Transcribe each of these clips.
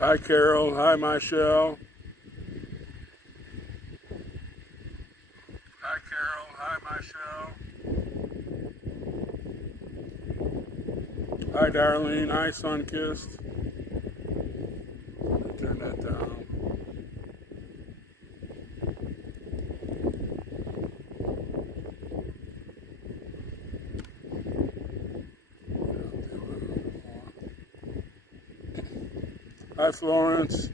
Hi Carol, hi Michelle. Hi Carol, hi Michelle. Hi Darlene, hi Sunkissed. Turn that down. Hi Florence.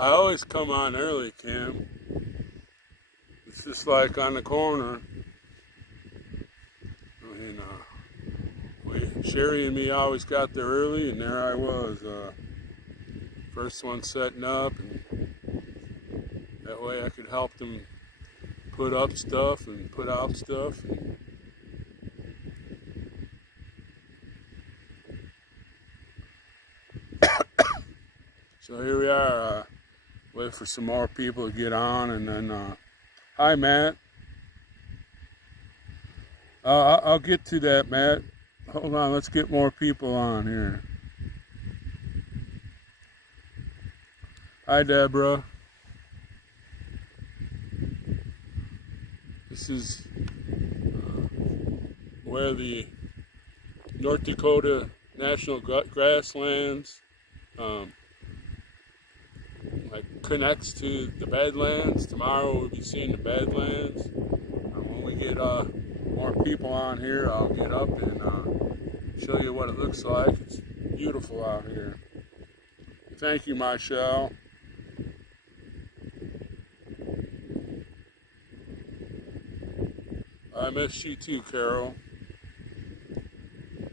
I always come on early, Kim. It's just like on the corner. And Sherry and me always got there early, and there I was, first one setting up, and that way I could help them put up stuff and put out stuff. And so here we are, wait for some more people to get on, and then, hi Matt. I'll get to that, Matt. Hold on, let's get more people on here. Hi Deborah. This is where the North Dakota National Grasslands connects to the Badlands. Tomorrow we'll be seeing the Badlands. When we get more people on here, I'll get up and show you what it looks like. It's beautiful out here. Thank you, Michelle. I missed you too, Carol.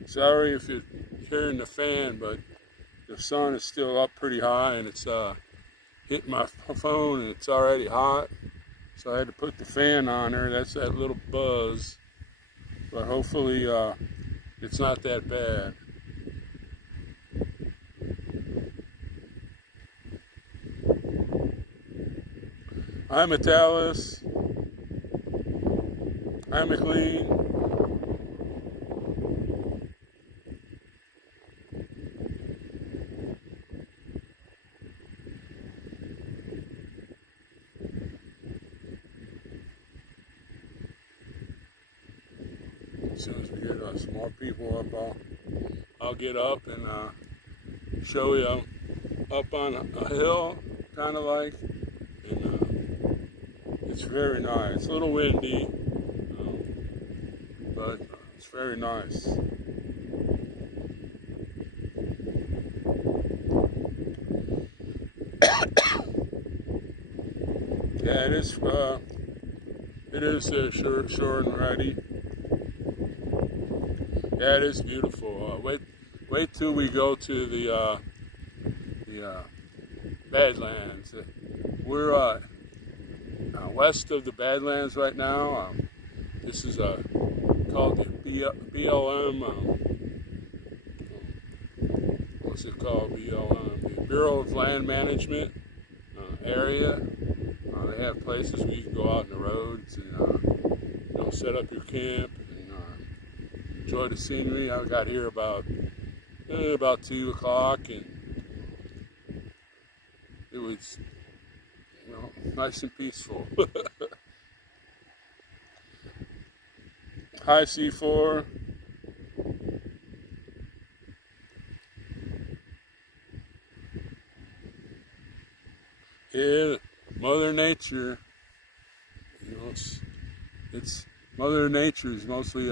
Sorry if you're hearing the fan, but the sun is still up pretty high, and it's hitting my phone, and it's already hot. So I had to put the fan on there. That's that little buzz. But hopefully it's not that bad. Hi, Metalis. Hi, McLean. As soon as we get some more people up, I'll get up and show you up on a hill, kind of like, and it's very nice. A little windy, but it's very nice. Yeah, it is short and ready. Yeah, it is beautiful. Wait till we go to the Badlands. We're west of the Badlands right now. This is called the BLM. What's it called? BLM, the Bureau of Land Management area. They have places where you can go out in the roads and set up your camp and enjoy the scenery. I got here about 2 o'clock, and it was nice and peaceful. Hi C4. Yeah, Mother Nature. It's Mother Nature is mostly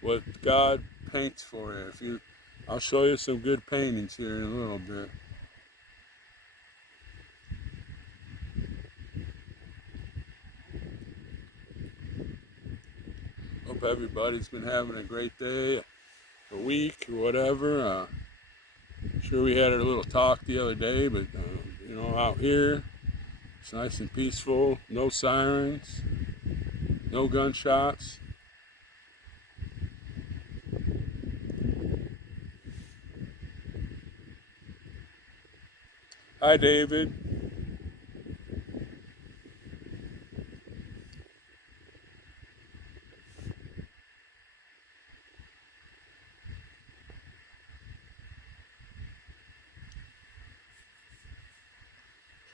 what God paints for you. I'll show you some good paintings here in a little bit. Hope everybody's been having a great day, a week, or whatever. Sure, we had a little talk the other day, but out here, it's nice and peaceful. No sirens, no gunshots. Hi, David.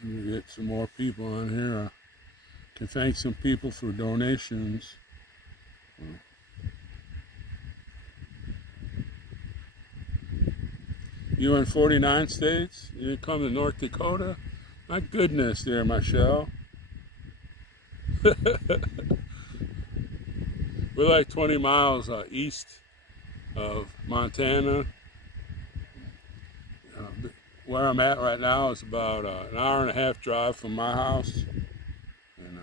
Let me get some more people on here. I can thank some people for donations. You in 49 states? You didn't come to North Dakota? My goodness there, Michelle. We're like 20 miles east of Montana. Where I'm at right now is about an hour and a half drive from my house. And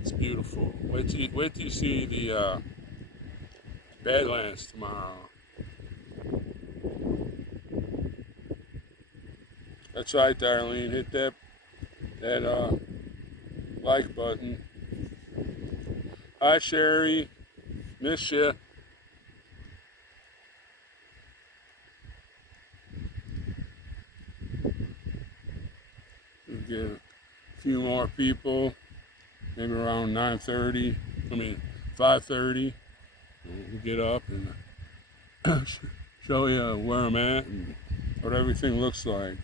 it's beautiful. Wait till you see the Badlands tomorrow. That's right, Darlene. Hit that like button. Hi, Sherry. Miss ya. We'll get a few more people. Maybe around 9:30. 5:30. We'll get up and show you where I'm at and what everything looks like.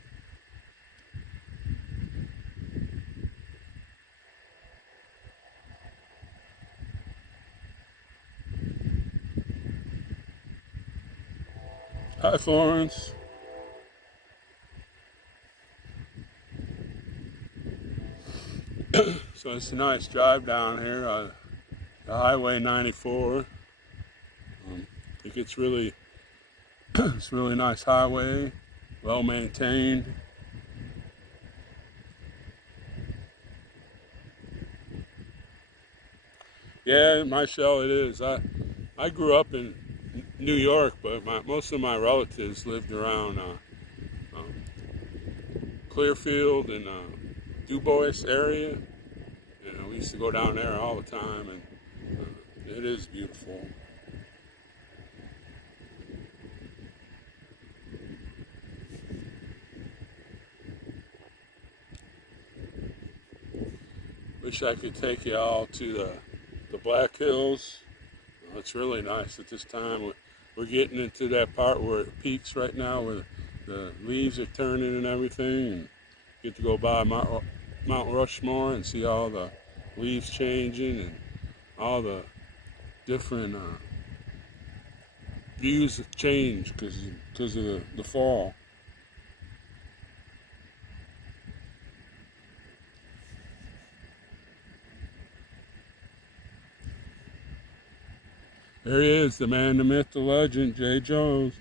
Hi, Florence. So it's a nice drive down here on the Highway 94. I think it's really nice highway, well maintained. Yeah, Michelle, it is. I grew up in New York, but most of my relatives lived around Clearfield and Du Bois area. We used to go down there all the time, and it is beautiful. Wish I could take you all to the Black Hills. It's really nice at this time. We're getting into that part where it peaks right now, where the leaves are turning and everything. And get to go by Mount Rushmore and see all the leaves changing and all the different views change because of the fall. There he is, the man, the myth, the legend, Jay Jones.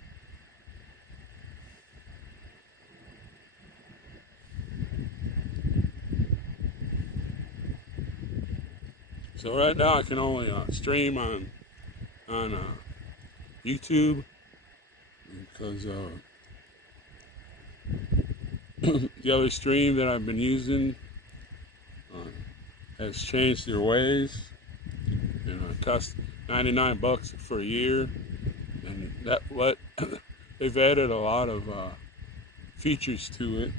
So right now I can only stream on YouTube because the other stream that I've been using has changed their ways, and it cost $99 for a year, and they've added a lot of features to it.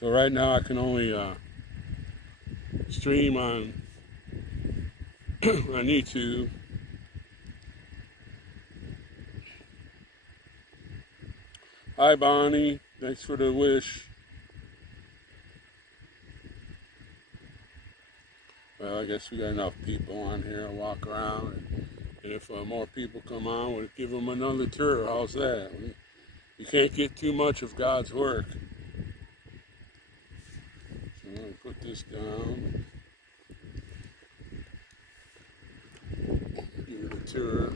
So right now I can only stream on on YouTube. Hi, Bonnie. Thanks for the wish. Well, I guess we got enough people on here to walk around. And if more people come on, we'll give them another tour. How's that? You can't get too much of God's work. So I'm going to put this down. Give it a tour.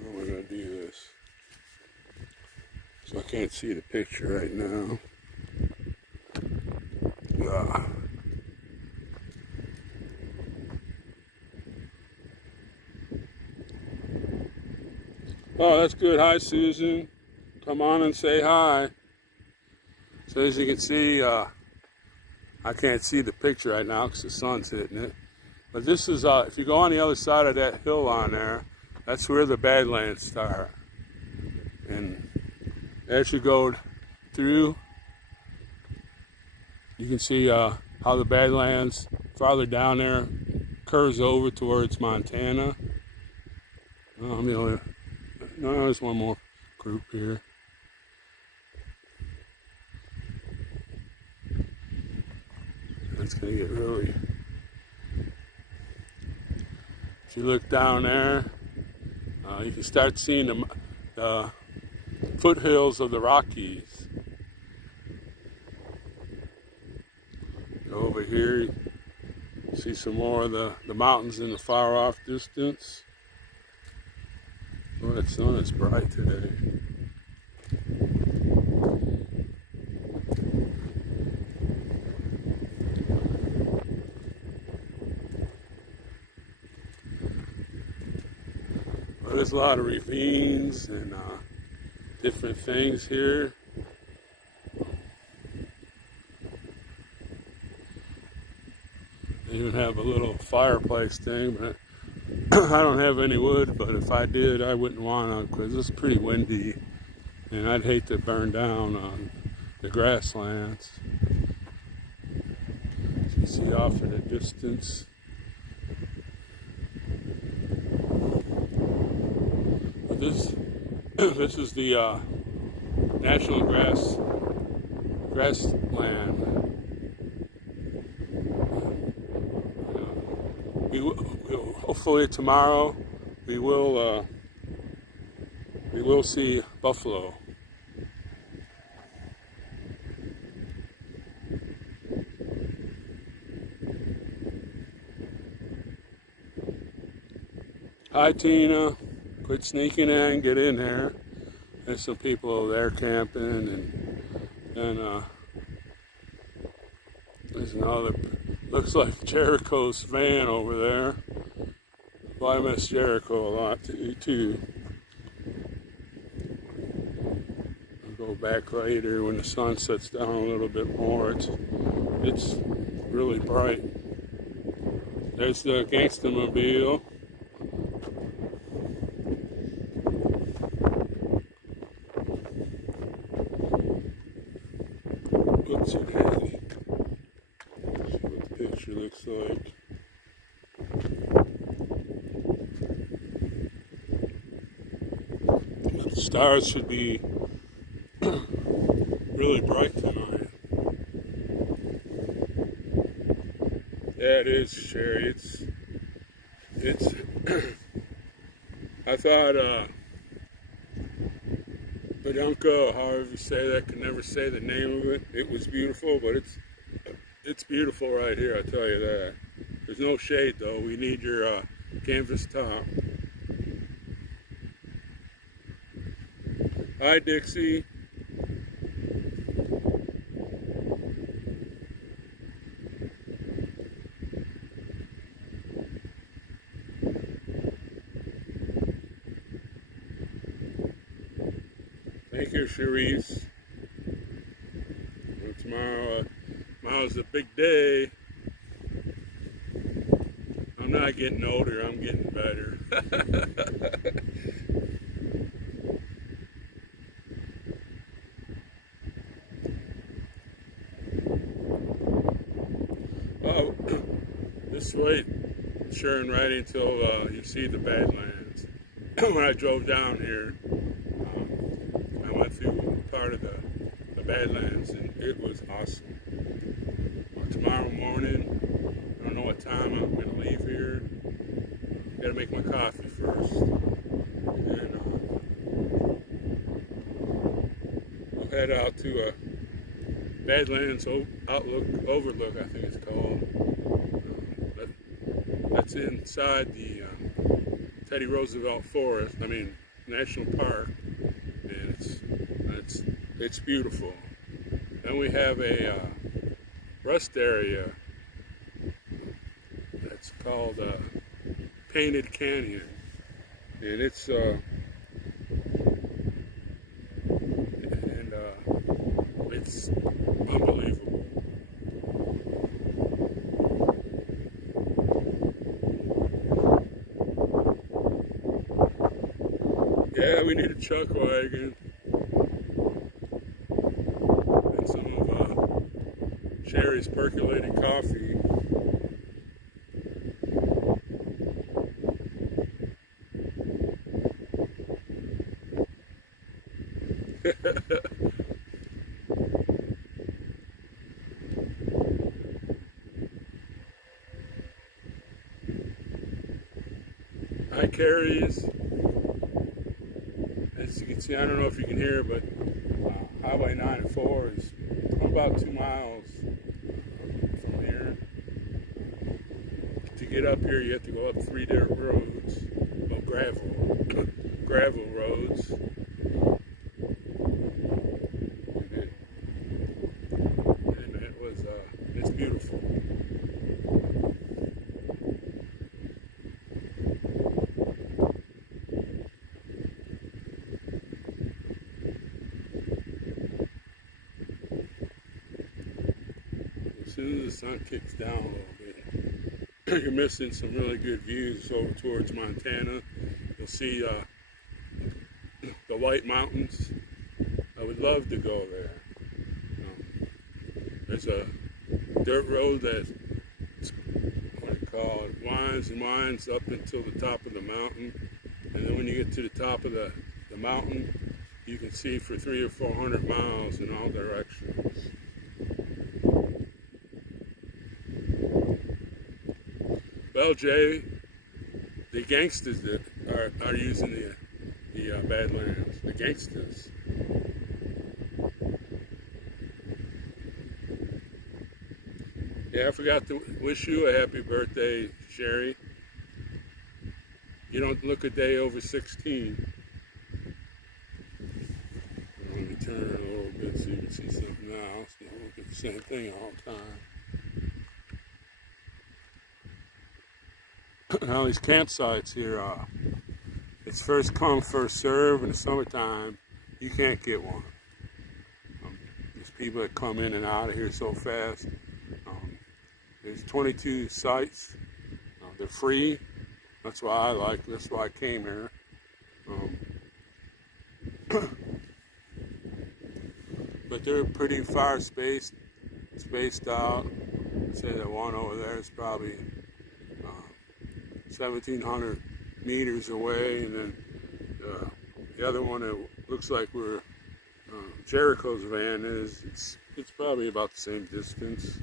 We're going to do this. So I can't see the picture right now. Oh, that's good. Hi, Susan. Come on and say hi. So as you can see, I can't see the picture right now because the sun's hitting it. But this is, if you go on the other side of that hill on there, that's where the Badlands start. And as you go through, you can see how the Badlands farther down there curves over towards Montana. No, there's one more group here. It's going to get really... If you look down there, you can start seeing the foothills of the Rockies. Over here, you see some more of the mountains in the far off distance. Oh, that sun is bright today. Well, there's a lot of ravines and different things here. They even have a little fireplace thing, but I don't have any wood, but if I did, I wouldn't want to because it's pretty windy, and I'd hate to burn down on the grasslands. You see off in the distance. But this is the National Grassland. Hopefully tomorrow we will see buffalo. Hi Tina, quit sneaking in, get in there. There's some people over there camping, and there's another, looks like Jericho's van over there. Well, I miss Jericho a lot too. I'll go back later when the sun sets down a little bit more. It's really bright. There's the Gangsta-mobile. Looks at Haley. See what the picture looks like. The stars should be really bright tonight. Yeah, it is, Sherry. It's I thought Badunka, however you say that, can never say the name of it. It was beautiful, but it's beautiful right here, I tell you that. There's no shade though. We need your canvas top. Hi, Dixie. Thank you, Cherise. Well, tomorrow's a big day. I'm not getting older, I'm getting better. Oh, just wait, Sharon, right until you see the Badlands. When I drove down here, I went through part of the Badlands, and it was awesome. Tomorrow morning, I don't know what time I'm going to leave here. Got to make my coffee first, and then I'll head out to a Badlands Overlook, I think it's called. That's inside the Teddy Roosevelt Forest, National Park, and it's beautiful. Then we have a rest area that's called Painted Canyon, and it's Yeah, we need a chuck wagon and some of Sherry's percolated coffee. Hi, Carries. As you can see, I don't know if you can hear, but Highway 94 is about 2 miles from here. To get up here, you have to go up 3 dirt roads, well, gravel roads. And it's beautiful. As soon as the sun kicks down a little bit, you're missing some really good views over towards Montana. You'll see the White Mountains. I would love to go there. There's a dirt road that, what do you call it, winds and winds up until the top of the mountain. And then when you get to the top of the mountain, you can see for 300 or 400 miles in all directions. Well, Jay, the gangsters that are using the Badlands, the gangsters. Yeah, I forgot to wish you a happy birthday, Sherry. You don't look a day over 16. Let me turn it a little bit so you can see something else. Don't look at the same thing all the time. Now these campsites here, it's first come, first serve. In the summertime, you can't get one. There's people that come in and out of here so fast. There's 22 sites. They're free. That's why that's why I came here. But they're pretty far spaced out. Say that one over there is probably 1,700 meters away, and then the other one that looks like where Jericho's van is, it's probably about the same distance.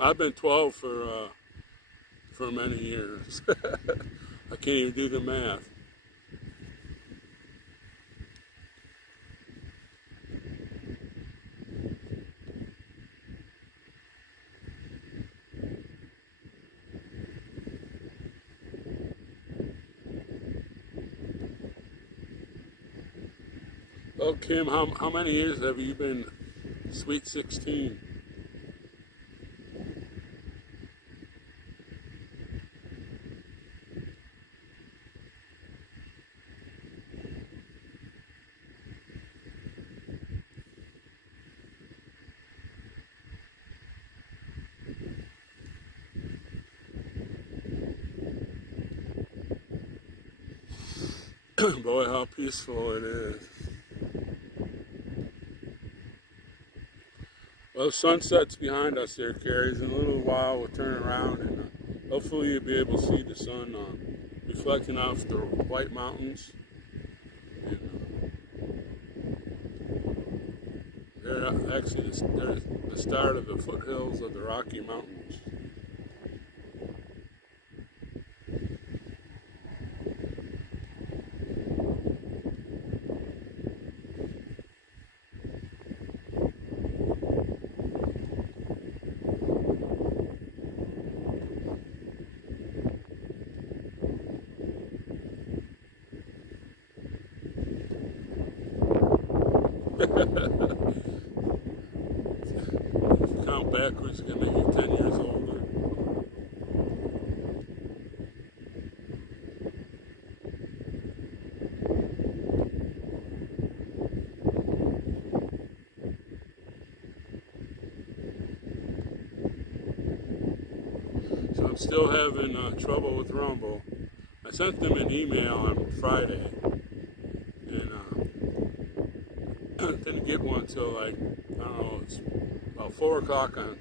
I've been 12 for many years. I can't even do the math. Oh, Kim, how many years have you been Sweet 16? Boy, how peaceful it is. Well, sunset's behind us here, Carries. In a little while, we'll turn around and hopefully you'll be able to see the sun reflecting off the White Mountains. And, they're actually the start of the foothills of the Rocky Mountains. If you count backwards, it's going to make you 10 years older. So I'm still having trouble with Rumble. I sent them an email on Friday, and didn't get one until like, I don't know, it's about 4 o'clock on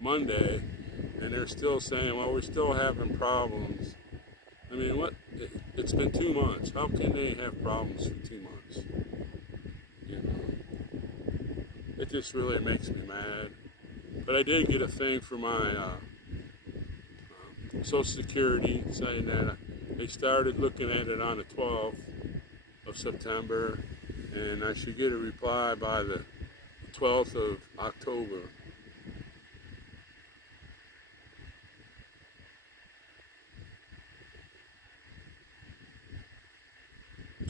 Monday, and they're still saying, well, we're still having problems. I mean, it's been 2 months. How can they have problems for 2 months? You know, it just really makes me mad. But I did get a thing for my Social Security saying that they started looking at it on the 12th of September, and I should get a reply by the 12th of October.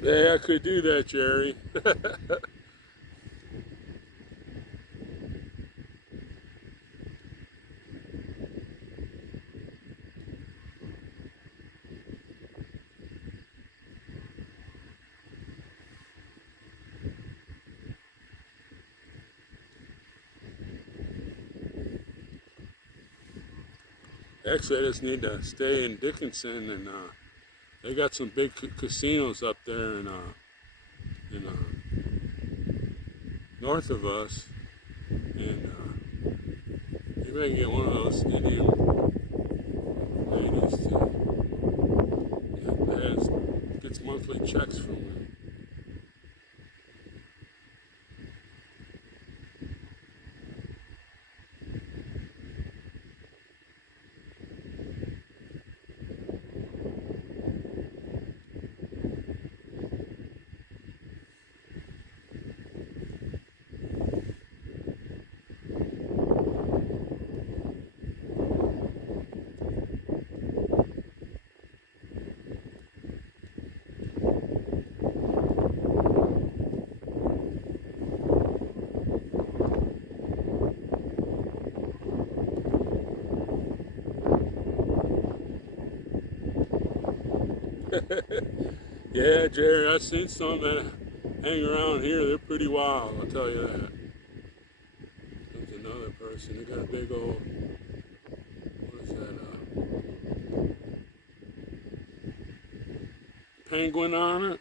Yeah, I could do that, Jerry. Actually, I just need to stay in Dickinson, and they got some big casinos up there in north of us, and you may get one of those Indian ladies that gets monthly checks from me. Yeah, Jerry, I've seen some that hang around here. They're pretty wild, I'll tell you that. There's another person. They got a big old, what is that, penguin on it.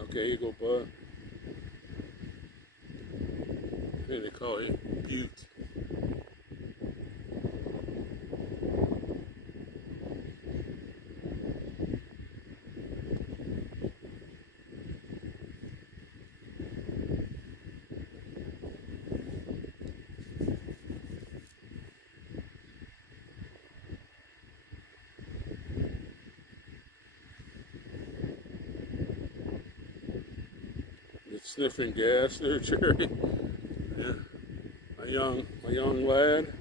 Okay, you go, bud. Hey, they call it Butte. It's sniffing gas there, Jerry. Yeah. A young lad.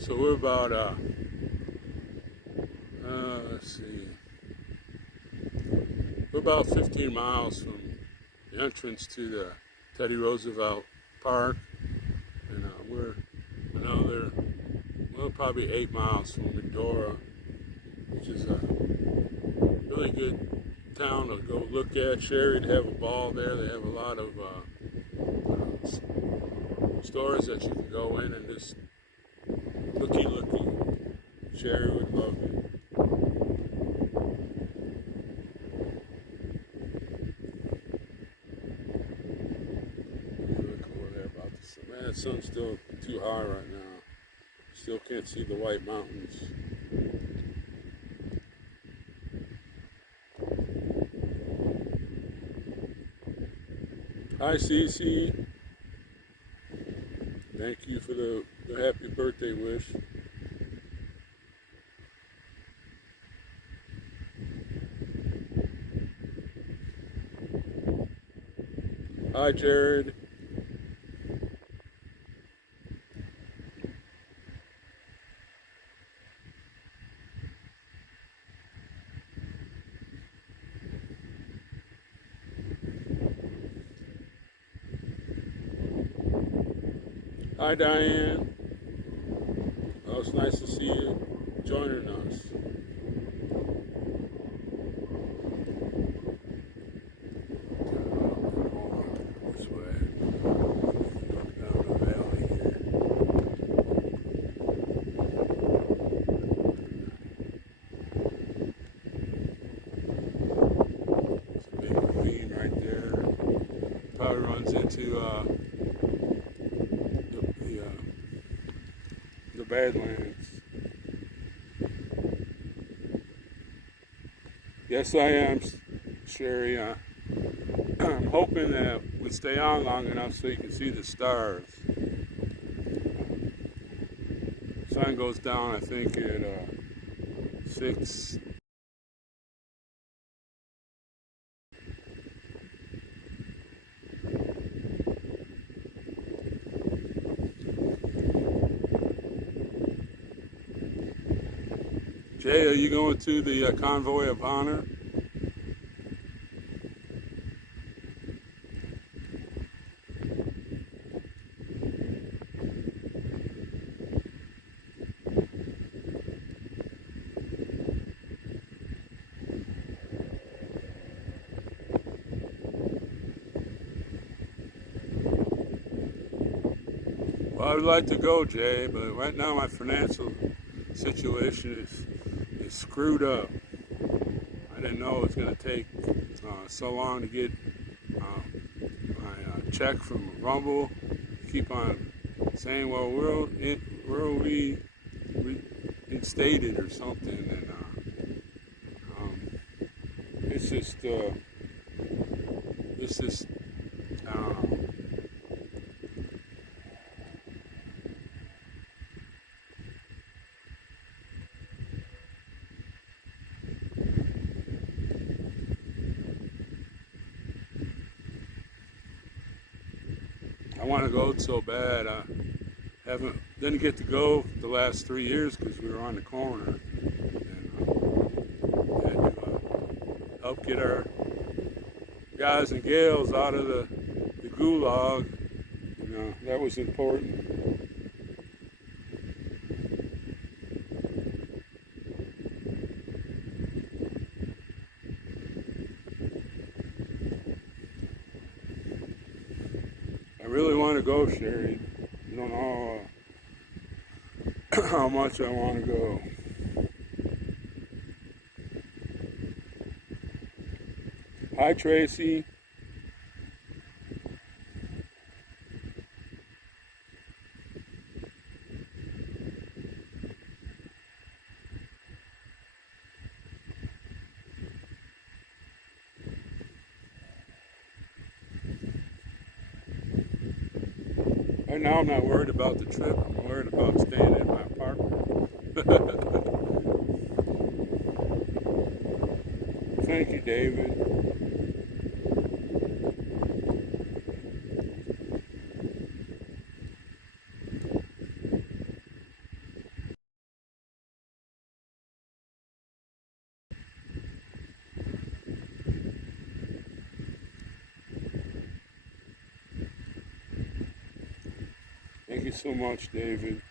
So we're about let's see, we're about 15 miles from the entrance to the Teddy Roosevelt Park, and we're another, well, probably 8 miles from Medora, which is a really good town to go look at. Sherry'd have a ball there. They have a lot of stores that you can go in and just looky. Sherry would love it. Man, the sun's still too high right now. Still can't see the white mountains. Hi, Cece. Thank you for the happy birthday wish. Hi, Jared. Hi, Diane. Oh, it's nice to see you joining us. This way. Down the valley here. It's a big ravine right there. Probably runs into the Badlands. Yes, I am, Sherry. I'm hoping that we stay on long enough so you can see the stars. Sun goes down, I think, at 6. Jay, are you going to the Convoy of Honor? Well, I would like to go, Jay, but right now my financial situation is screwed up. I didn't know it was going to take so long to get my check from Rumble. Keep on saying, well, we're reinstated or something, and it's just I don't know. I want to go so bad. I didn't get to go the last 3 years because we were on the corner, and had to help get our guys and gals out of the gulag. You know, that was important. I really want to go, Sherry. You don't know how much I want to go. Hi, Tracy. Right now I'm not worried about the trip. I'm worried about staying in my apartment. Thank you, David. Thank you so much, David.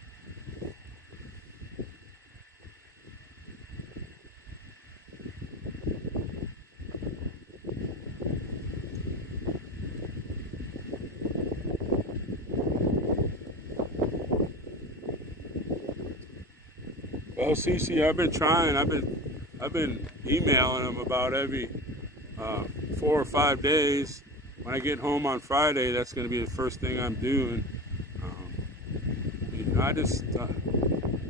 Well, Cece, I've been trying. I've been emailing them about every 4 or 5 days. When I get home on Friday, that's going to be the first thing I'm doing. I just, you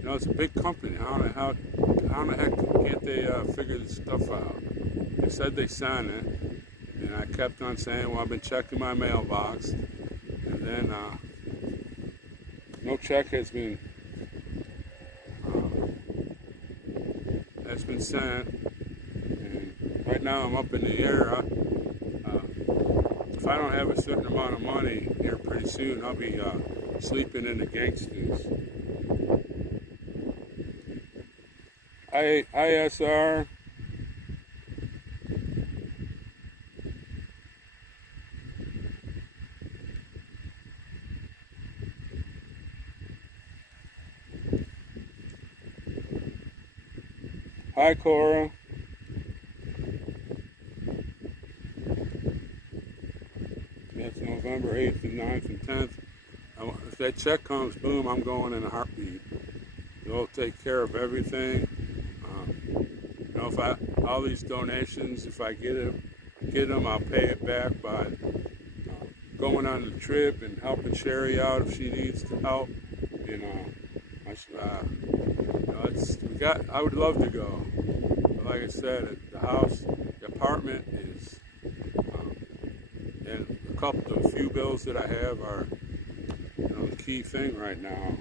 know, it's a big company. How the heck can't they figure this stuff out? They said they signed it, And I kept on saying, well, I've been checking my mailbox, and then no check has been sent. And right now I'm up in the air. If I don't have a certain amount of money here pretty soon, I'll be sleeping in the gangsters. ISR. Hi, Cora. That's November 8th and 9th and 10th. If that check comes, boom, I'm going in a heartbeat. They'll take care of everything. You know, if all these donations, if I get them, I'll pay it back by going on the trip and helping Sherry out if she needs the help. You know, I would love to go. But like I said, the house, the apartment is, and the few bills that I have are, you know, the key thing right now.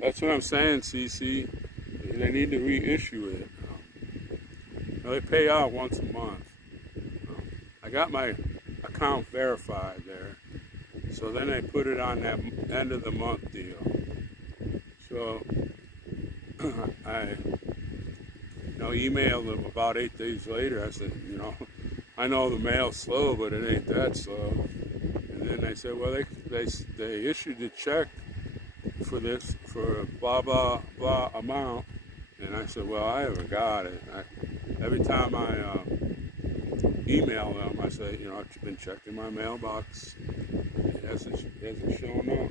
That's what I'm saying, CC. They need to reissue it. They pay out once a month. I got my account verified there, so then they put it on that end of the month deal. So I emailed them about 8 days later. I said, I know the mail's slow, but it ain't that slow. And then they said, well, they issued a check for this, for blah, blah, blah amount. And I said, well, I haven't got it. Every time I email them, I say, I've been checking my mailbox. It hasn't shown up.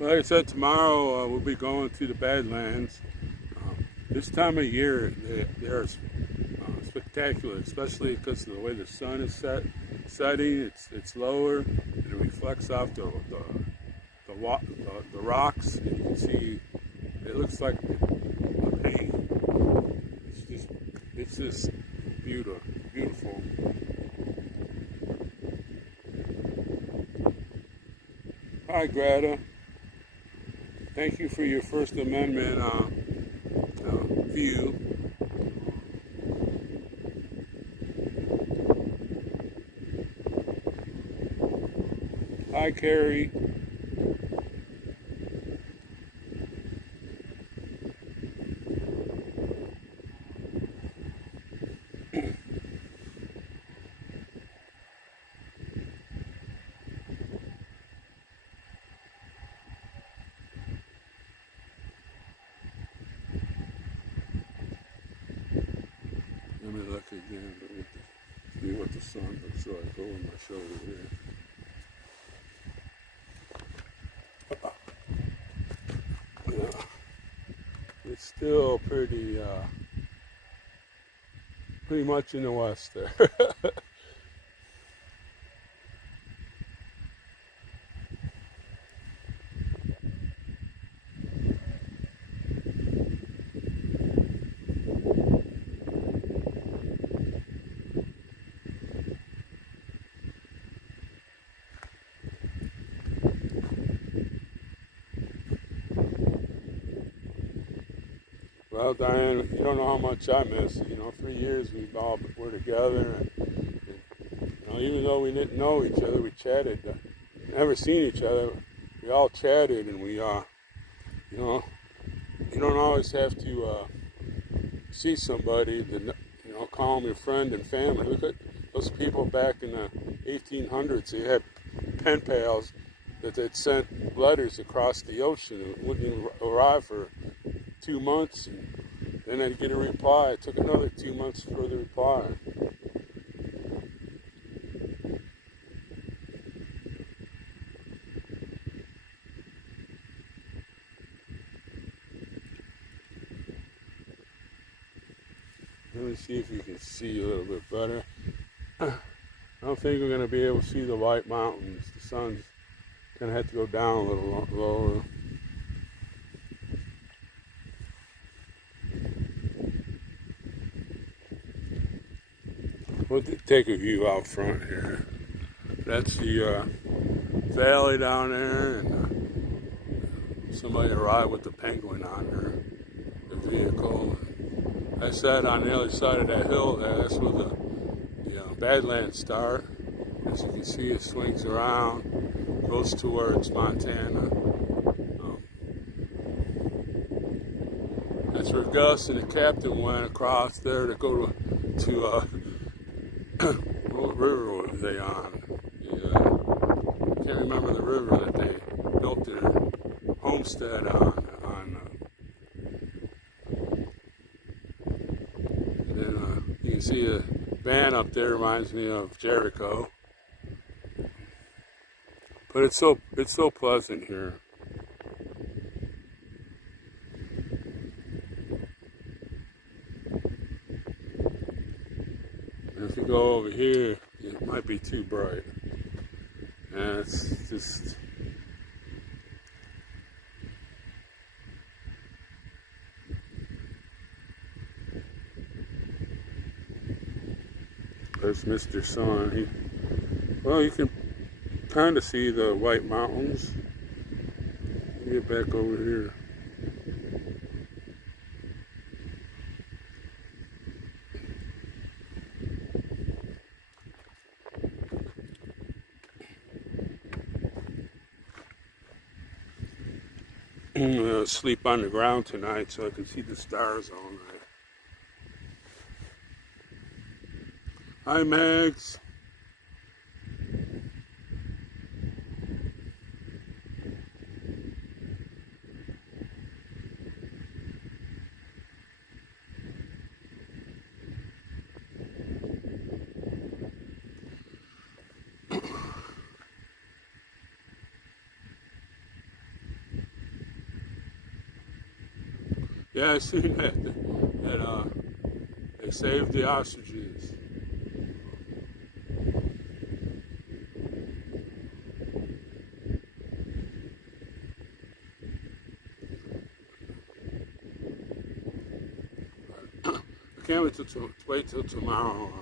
Like I said, tomorrow we'll be going to the Badlands. This time of year, they're spectacular, especially because of the way the sun is setting. It's lower, and it reflects off the rocks, and you can see it looks like a paint. It's just beautiful. Hi, Greta. Thank you for your First Amendment view. Hi, Carrie. Let me look again, see what the sun looks like over my shoulder here. It's still pretty much in the west there. Well, Diane, you don't know how much I miss. 3 years we all were together, and even though we didn't know each other, we chatted. Never seen each other. We all chatted, and we, you don't always have to see somebody to, call them your friend and family. Look at those people back in the 1800s. They had pen pals that they'd sent letters across the ocean. It wouldn't even arrive for 2 months, and then I'd get a reply. It took another 2 months for the reply. Let me see if you can see a little bit better. I don't think we're going to be able to see the White Mountains. The sun's going to have to go down a little lower. We'll take a view out front here. That's the valley down there, and somebody arrived with the penguin on their vehicle. I sat on the other side of that hill there. That's where the Badlands start. As you can see, it swings around, goes towards Montana. That's where Gus and the captain went across there to go to what river were they on? I can't remember the river that they built their homestead on. You can see a van up there, reminds me of Jericho. But it's so pleasant here. And if you go over here, it might be too bright. And it's just there's Mr. Sun. Well, you can kind of see the White Mountains. Get back over here. I'm gonna sleep on the ground tonight so I can see the stars all night. Hi, Max. Yeah, I seen that they saved the ostriches. I can't wait till tomorrow.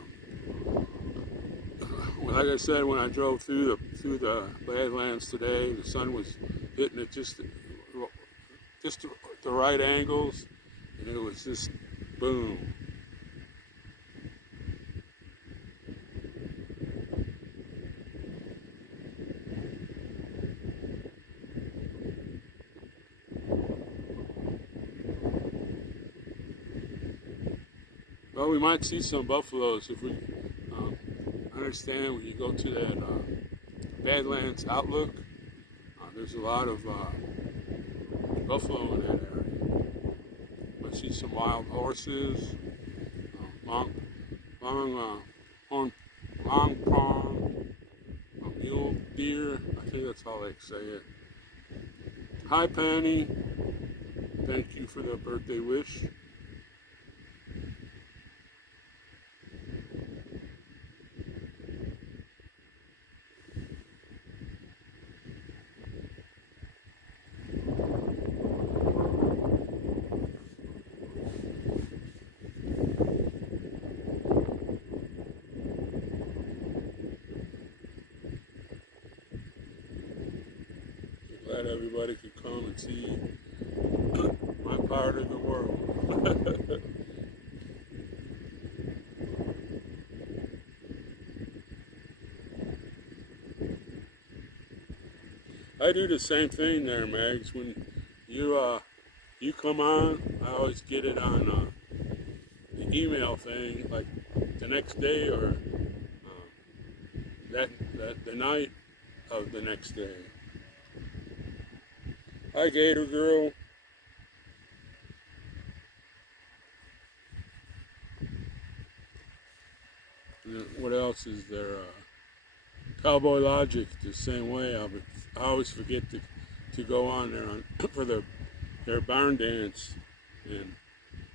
Like I said, when I drove through the Badlands today, the sun was hitting it just the right angles, and it was just boom. Well, we might see some buffaloes if we understand when you go to that Badlands Outlook. There's a lot of buffalo in that area. Might see some wild horses, long prong, mule deer. I think that's how they say it. Hi, Penny. Thank you for the birthday wish. Glad everybody could come and see my part of the world. I do the same thing there, Mags. When you come on, I always get it on the email thing, like the next day or that the night of the next day. Hi, Gator Girl. What else is there? Cowboy Logic, the same way. I always forget to go on there for their barn dance, and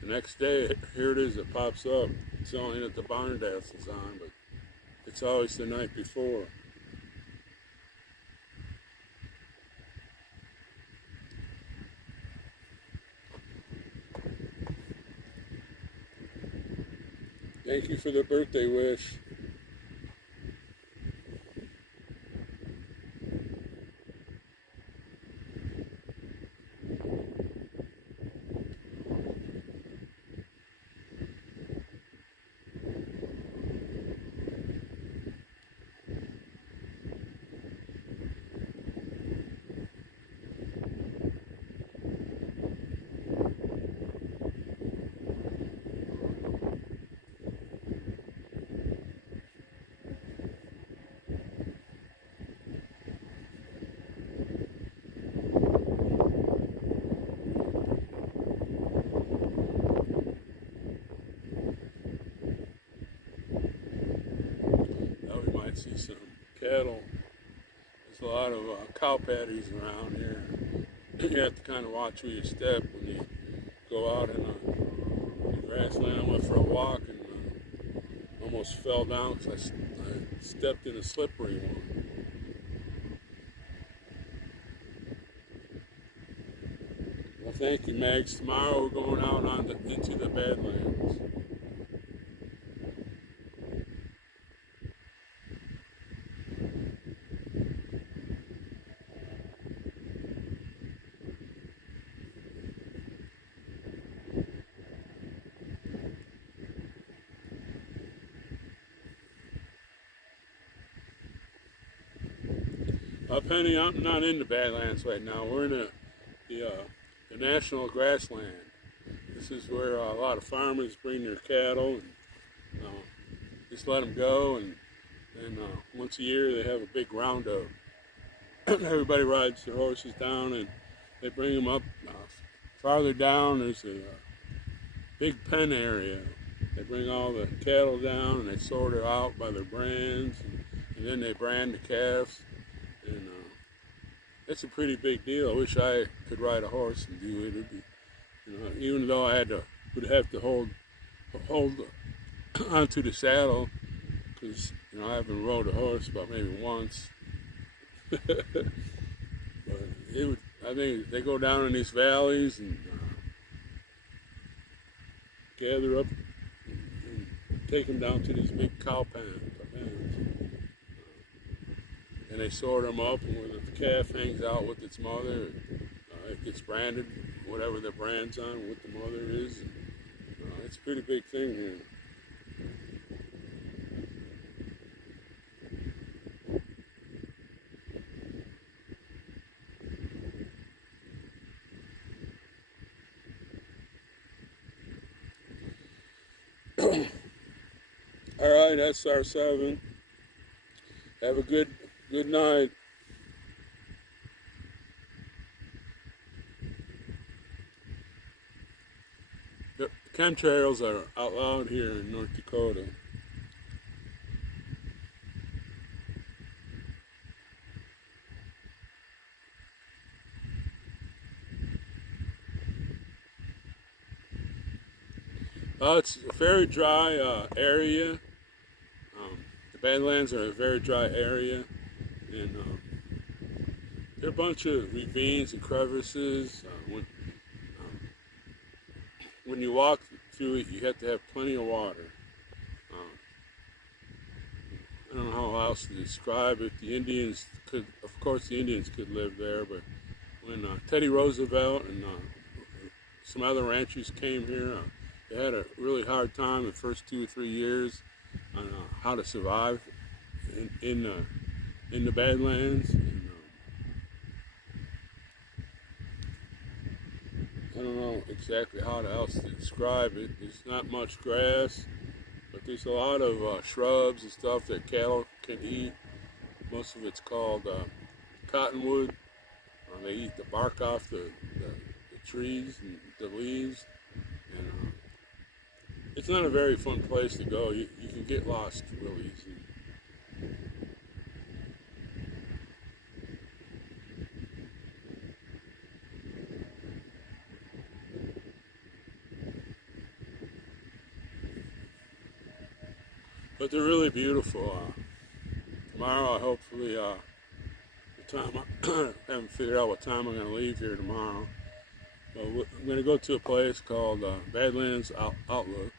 the next day, here it is. It pops up. It's only that the barn dance is on, but it's always the night before. Thank you for the birthday wish. Now we might see some cattle. There's a lot of cow patties around here. You have to kind of watch where you step when you go out in the grassland. I went for a walk and almost fell down because I stepped in a slippery one. Well, thank you, Mags. Tomorrow we're going out into the Badlands. Penny, I'm not in the Badlands right now. We're in the national grassland. This is where a lot of farmers bring their cattle and just let them go. And once a year they have a big roundup. Everybody rides their horses down and they bring them up. Farther down, there's a big pen area. They bring all the cattle down and they sort it out by their brands, and then they brand the calves. And it's a pretty big deal. I wish I could ride a horse and do it. It'd be, even though would have to hold onto the saddle, because I haven't rode a horse but maybe once. But I think they go down in these valleys and gather up and take them down to these big cow pens. And they sort them up, and where the calf hangs out with its mother, it gets branded, whatever the brand's on, what the mother is. And, it's a pretty big thing here. All right, that's our 7. Have a good night. The chemtrails are outlawed here in North Dakota. It's a very dry area. The Badlands are a very dry area, and there are a bunch of ravines and crevices. When you walk through it, you have to have plenty of water. I don't know how else to describe it. The Indians could, of course, the Indians could live there, but when Teddy Roosevelt and some other ranchers came here. They had a really hard time the first 2 or 3 years on how to survive in the Badlands. And, I don't know exactly how else to describe it. There's not much grass, but there's a lot of shrubs and stuff that cattle can eat. Most of it's called cottonwood. They eat the bark off the trees and the leaves. And it's not a very fun place to go. You can get lost real easy. But they're really beautiful. Tomorrow, I hopefully, the time I haven't figured out what time I'm going to leave here tomorrow. But I'm going to go to a place called Badlands Outlook,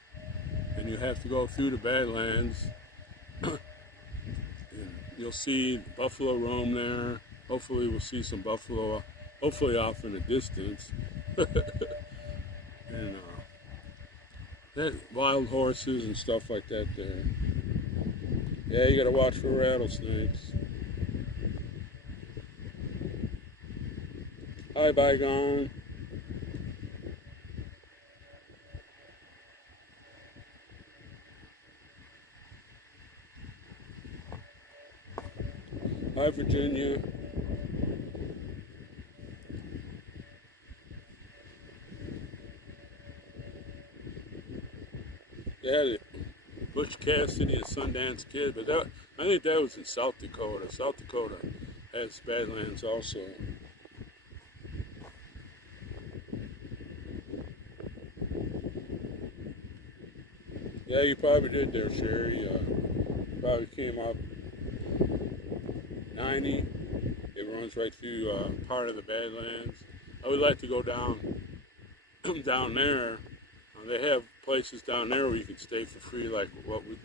and you have to go through the Badlands. And you'll see buffalo roam there. Hopefully, we'll see some buffalo. Hopefully, off in the distance. And wild horses and stuff like that there. Yeah, you gotta watch for rattlesnakes. Hi, Bygone. Hi, Virginia. Yeah, Butch Cassidy and Sundance Kid, but I think that was in South Dakota. South Dakota has Badlands also. Yeah, you probably did there, Sherry. Probably came up 90. It runs right through part of the Badlands. I would like to go down there. They have places down there where you can stay for free, like what we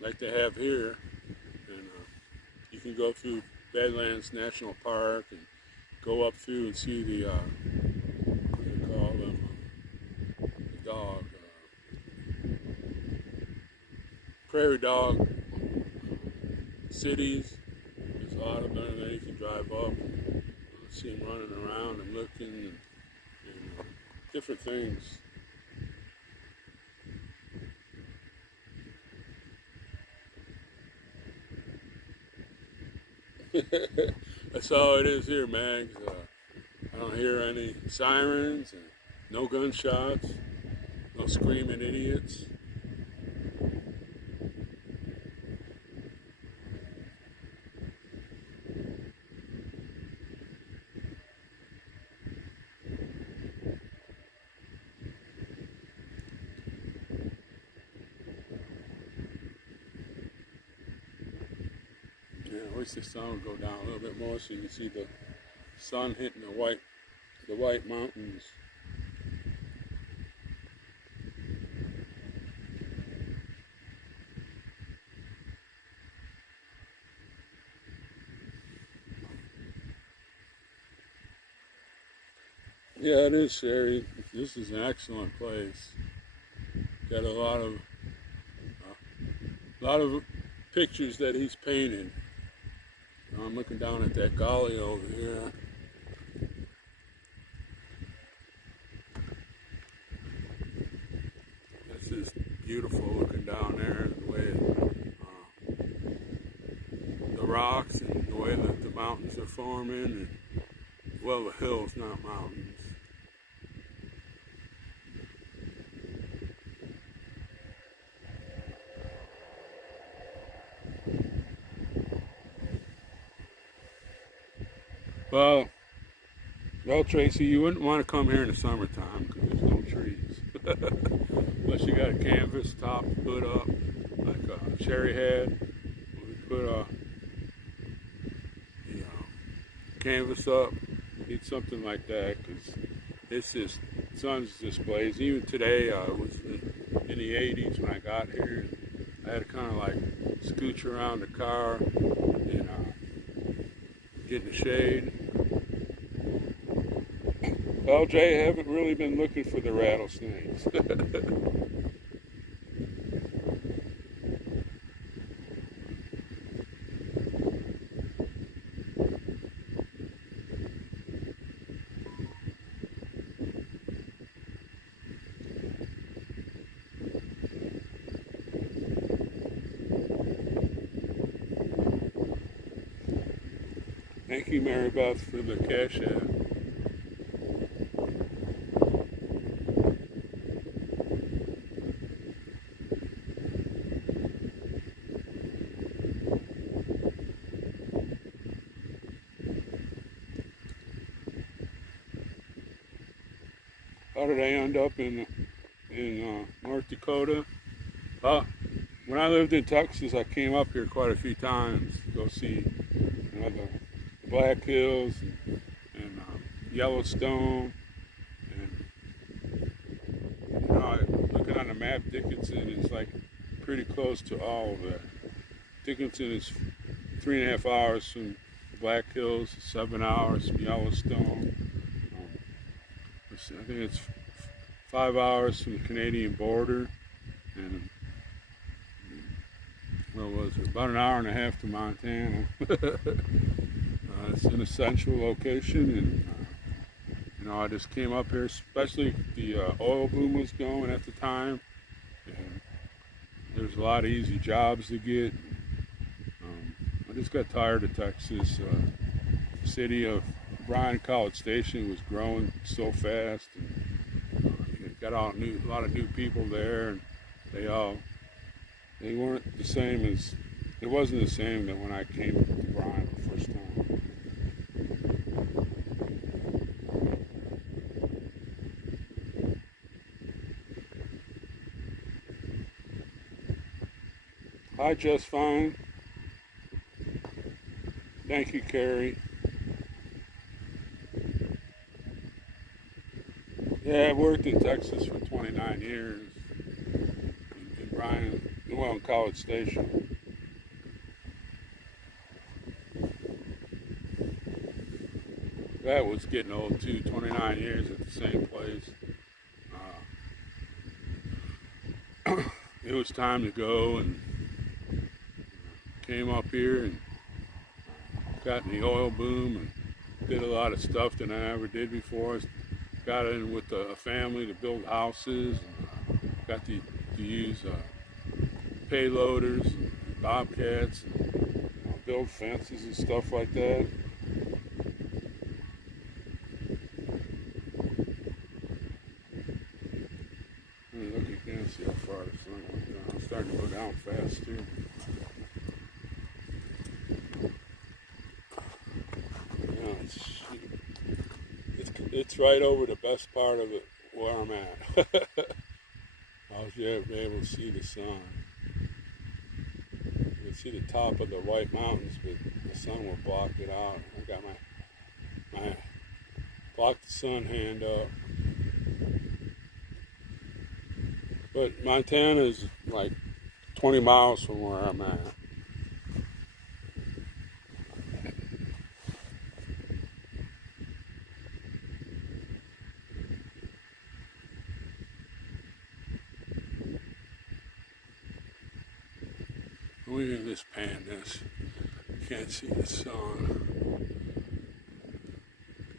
like to have here. And you can go through Badlands National Park and go up through and see the what do you call them? The dog, prairie dog cities. There's a lot of them there. You can drive up and see them running around and looking and different things. That's all it is here, Mags. I don't hear any sirens, and no gunshots, no screaming idiots. I wish the sun would go down a little bit more so you can see the sun hitting the white mountains. Yeah, it is, Sherry. This is an excellent place. Got a lot of pictures that he's painted. I'm looking down at that gully over here. This is beautiful looking down there, the way the rocks and the way that the mountains are forming. And, well, the hills, not mountains. Well, Tracy, you wouldn't want to come here in the summertime because there's no trees. Unless you got a canvas top put up, like Sherry had. We put a canvas up. Need something like that because it's just sun's just blazing. Even today, it was in the 80s when I got here. I had to kind of like scooch around the car and get in the shade. Well, Jay, I haven't really been looking for the rattlesnakes. Thank you, Mary Beth, for the cash app. How did I end up in North Dakota? When I lived in Texas, I came up here quite a few times to go see the Black Hills and Yellowstone. And looking on the map, Dickinson is like pretty close to all of that. Dickinson is 3.5 hours from the Black Hills, 7 hours from Yellowstone. I think it's 5 hours from the Canadian border, and what was it? About 1.5 hours to Montana. It's an essential location, and I just came up here, especially the oil boom was going at the time, and there's a lot of easy jobs to get. I just got tired of Texas. The city of Bryan, College Station was growing so fast, and got a lot of new people there, and they weren't the same as, it wasn't the same that when I came to Bryan the first time. Hi, just fine. Thank you, Carrie. Yeah, I worked in Texas for 29 years in Bryan, in College Station. That was getting old too, 29 years at the same place. It was time to go, and came up here and got in the oil boom and did a lot of stuff that I never did before. Got in with a family to build houses, and got to use payloaders and bobcats and build fences and stuff like that. Look again, see how far the sun went down. I'm starting to go down fast too. It's right over the best part of it where I'm at. I was able to see the sun. You can see the top of the White Mountains, but the sun will block it out. I got my block the sun hand up. But Montana is like 20 miles from where I'm at. We can just pan this. You can't see the sun.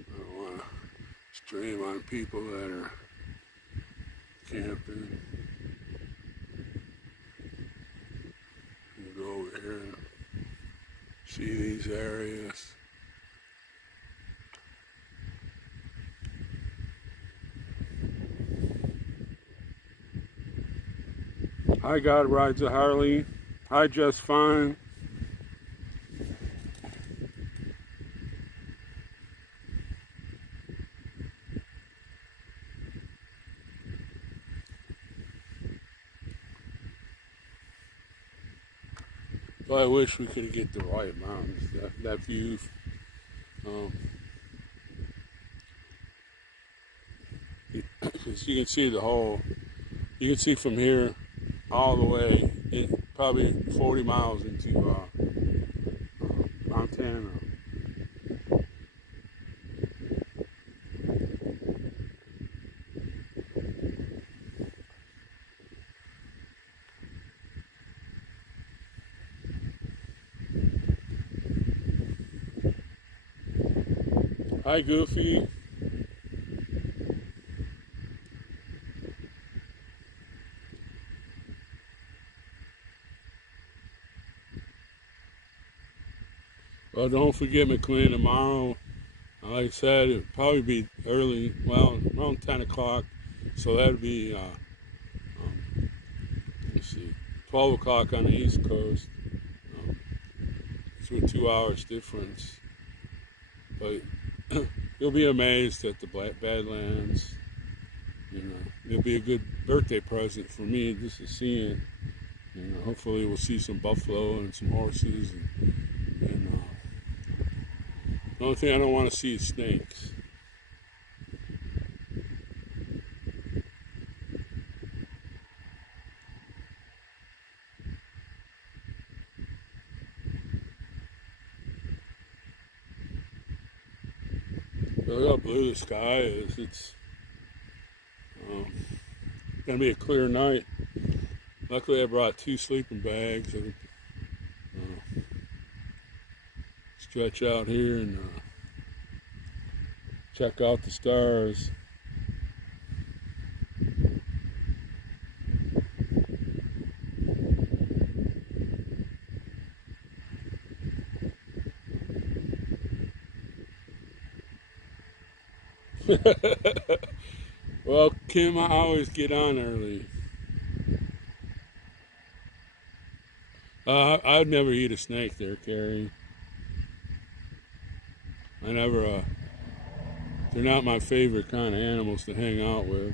I don't want to stream on people that are camping. You go over here and see these areas. Hi, God rides a Harley. Hi, just fine. Well, I wish we could get the White Mountains, that view. You can see the whole, you can see from here all the way, probably 40 miles into Montana. Hi, Goofy. Well, don't forget, McLean, tomorrow, like I said, it'll probably be early, well, around 10 o'clock. So that'd be, let's see, 12 o'clock on the East Coast. It's with 2 hours difference. But you'll be amazed at the Badlands. You know, it'll be a good birthday present for me just to see it. You know, hopefully we'll see some buffalo and some horses. And the only thing I don't want to see is snakes. Look how blue the sky is. It's gonna be a clear night. Luckily, I brought 2 sleeping bags. I can stretch out here and check out the stars. Well, Kim, I always get on early. I'd never eat a snake there, Carrie. I never, they're not my favorite kind of animals to hang out with.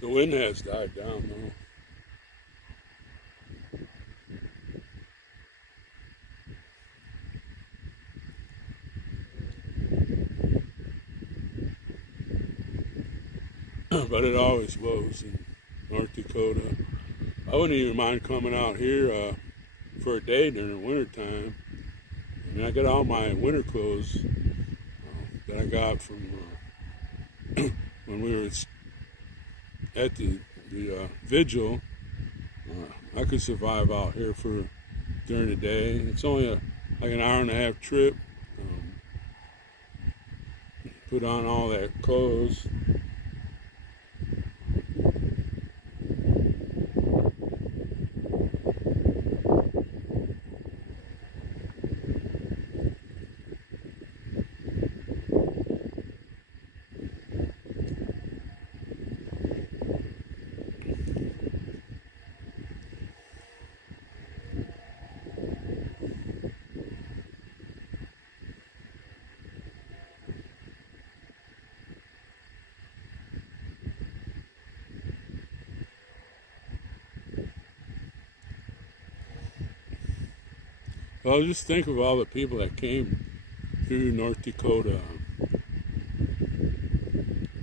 The wind has died down, though. But it always blows in North Dakota. I wouldn't even mind coming out here for a day during the wintertime. I mean, I got all my winter clothes that I got from when we were at the vigil. I could survive out here for during the day. It's only like an hour and a half trip. Put on all that clothes. Well, just think of all the people that came through North Dakota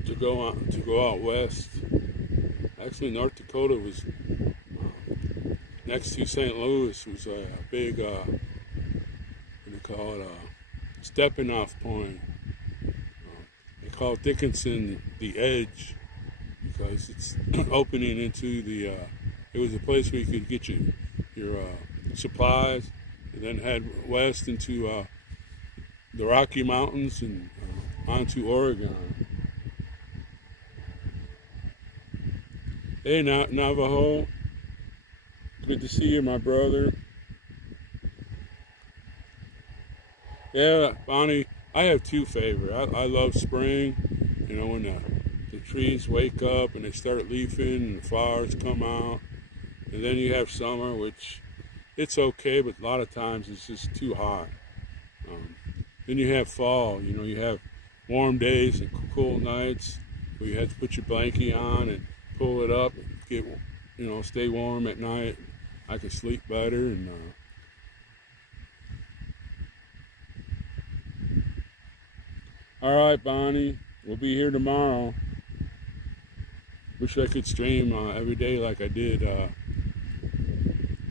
to go out west. Actually, North Dakota was next to St. Louis was a big what do you call it, stepping off point. They call Dickinson the Edge because it's opening into the. It was a place where you could get your supplies. And then head west into the Rocky Mountains and onto Oregon. Hey, Navajo. Good to see you, my brother. Yeah, Bonnie, I have 2 favorites. I love spring, you know, when the trees wake up and they start leafing and the flowers come out. And then you have summer, which it's okay, but a lot of times it's just too hot. Then you have fall. You know, you have warm days and cool nights where you have to put your blankie on and pull it up and get, you know, stay warm at night. I can sleep better. And all right, Bonnie. we'll be here tomorrow. Wish I could stream every day like I did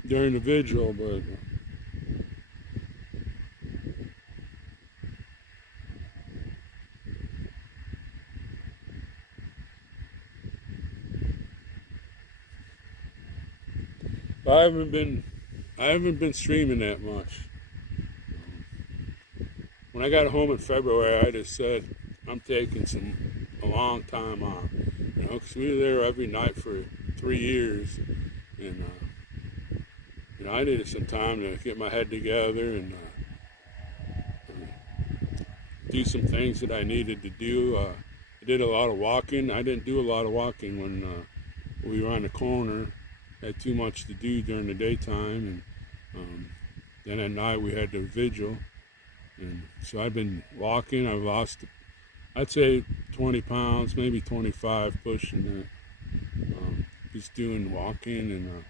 during the vigil, but I haven't been streaming that much. When I got home in February, I just said I'm taking a long time off, you know, because we were there every night for 3 years, and you know, I needed some time to get my head together and do some things that I needed to do. I did a lot of walking. I didn't do a lot of walking when we were on the corner. Had too much to do during the daytime, and then at night we had the vigil. And so I've been walking. I've lost, I'd say 20 pounds, maybe 25, pushing it. Just doing walking and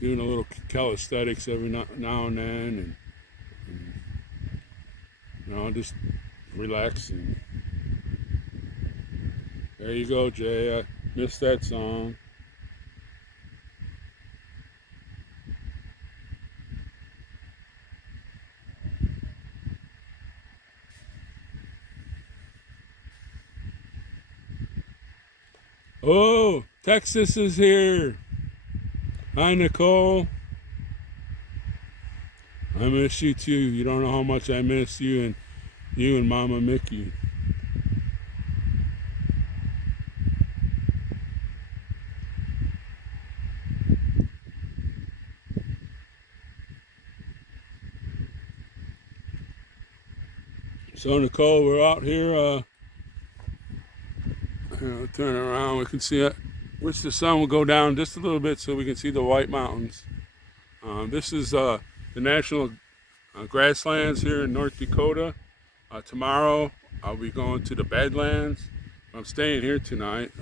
doing a little calisthenics every now and then, and you know, just relaxing. There you go, Jay. I missed that song. Oh, Texas is here. Hi, Nicole. I miss you too. You don't know how much I miss you and Mama Mickey. So Nicole, we're out here. Turn around. We can see it. Wish the sun would go down just a little bit so we can see the White Mountains. This is the National Grasslands here in North Dakota. Tomorrow I'll be going to the Badlands. I'm staying here tonight.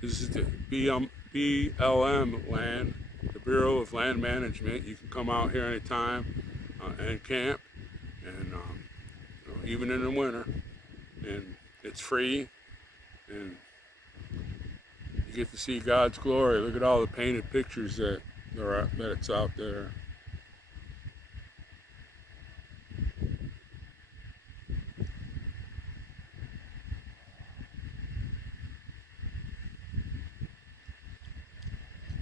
This is the BLM land, the Bureau of Land Management. You can come out here anytime and camp, and even in the winter, and it's free, and you get to see God's glory. Look at all the painted pictures that it's out there.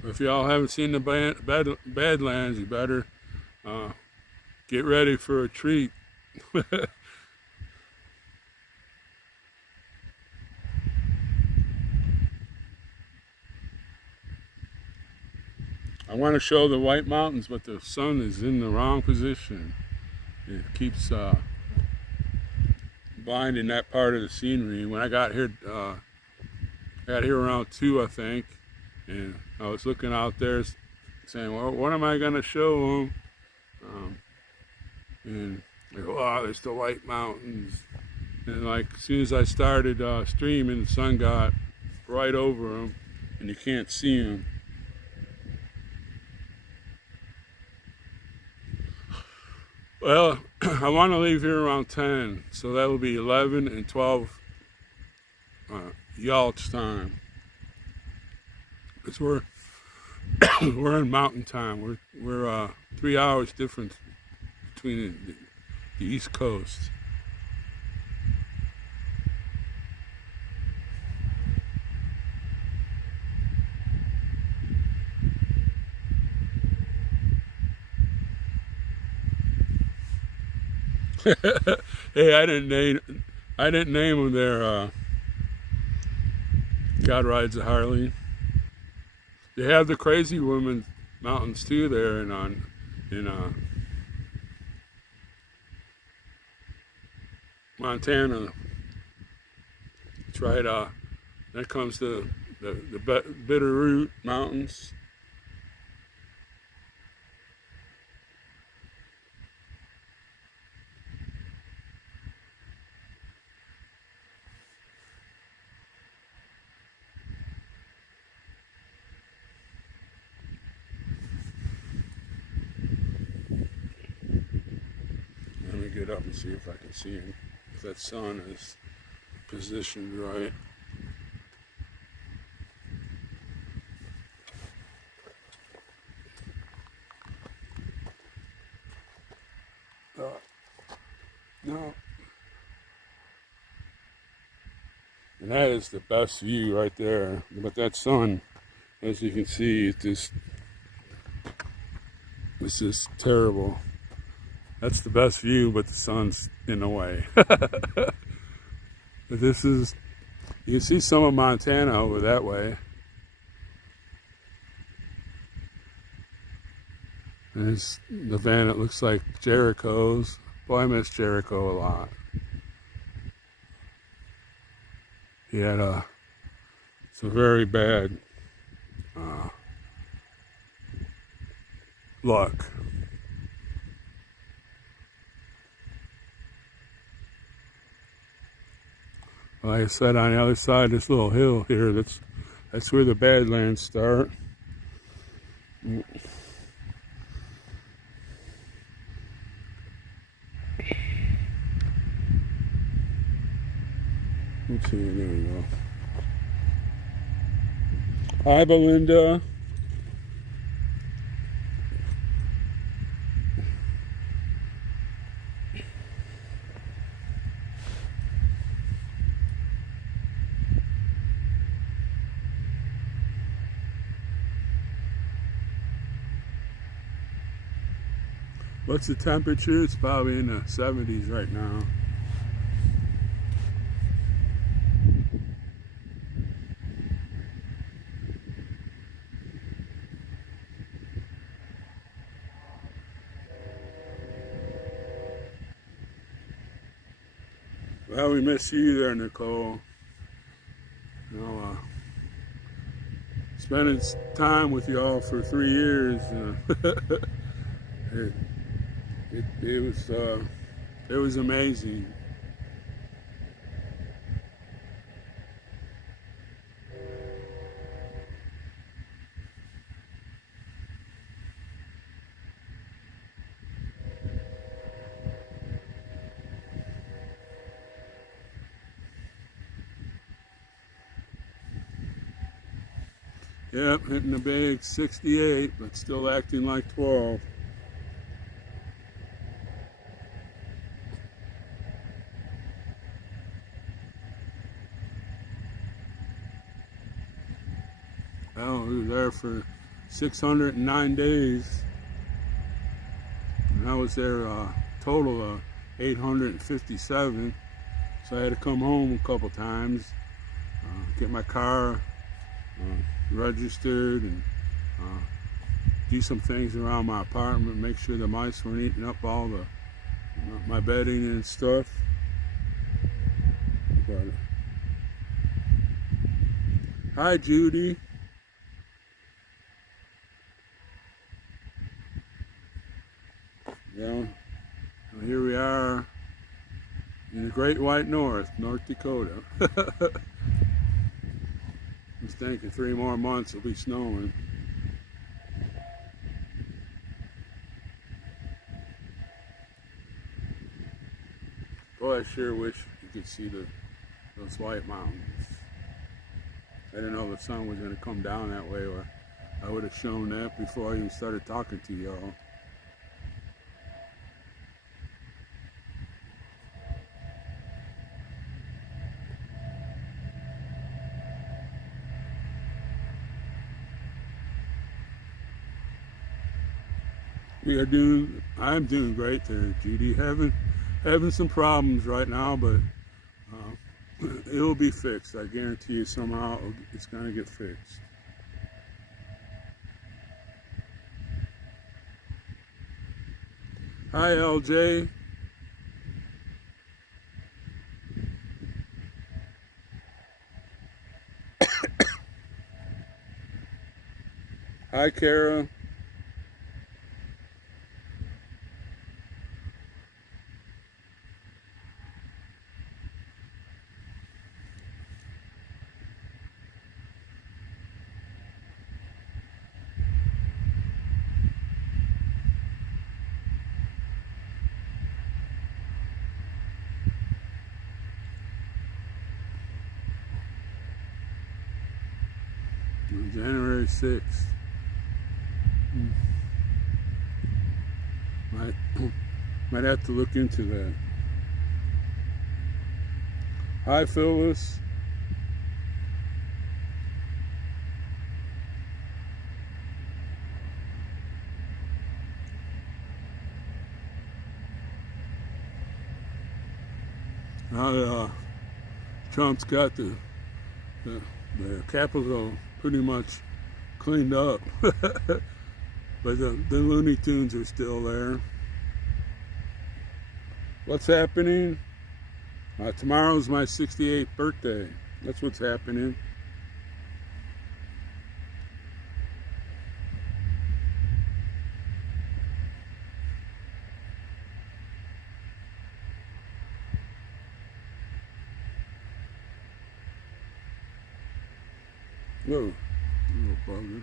If y'all haven't seen the Badlands, you better get ready for a treat. I want to show the White Mountains, but the sun is in the wrong position. It keeps blinding that part of the scenery. When I got here around 2, I think, and I was looking out there saying, well, what am I going to show them? And I go, oh, there's the White Mountains. And like, as soon as I started streaming, the sun got right over them, and you can't see them. Well, I want to leave here around 10, so that will be 11 and 12 Yalt's time. Because we're in mountain time. We're 3 hours difference between the East Coast. Hey, I didn't name them there. God Rides a Harley. They have the Crazy Woman Mountains too there, and in Montana. It's right. That comes to the Bitterroot Mountains. Let me get up and see if I can see him. If that sun is positioned right. No. And that is the best view right there. But that sun, as you can see, it's just terrible. That's the best view, but the sun's in the way. But this is, you can see some of Montana over that way. And it's the van, it looks like Jericho's. Boy, I miss Jericho a lot. He had it's a very bad luck. Like I said, on the other side of this little hill here, that's where the Badlands start. Let's see, there we go. Hi, Belinda. What's the temperature? It's probably in the 70s right now. Well, we miss you there, Nicole. You know, spending time with y'all for 3 years. It was amazing. Yep, hitting the big 68, but still acting like 12. Well, we were there for 609 days. And I was there a total of 857. So I had to come home a couple times, get my car registered, and do some things around my apartment, make sure the mice weren't eating up all the my bedding and stuff. But, hi, Judy. Yeah, well, here we are in the Great White North, North Dakota. I was thinking 3 more months it'll be snowing. Boy, I sure wish you could see those white mountains. I didn't know the sun was going to come down that way, or I would have shown that before I even started talking to y'all. I'm doing great there, Judy. Having some problems right now, but it will be fixed. I guarantee you somehow it's going to get fixed. Hi, LJ. Hi, Kara. January 6th. Might have to look into that. Hi, Phyllis. Now, Trump's got the Capitol pretty much cleaned up, but the Looney Tunes are still there. What's happening? Tomorrow's my 68th birthday. That's what's happening. Whoa, little bugger.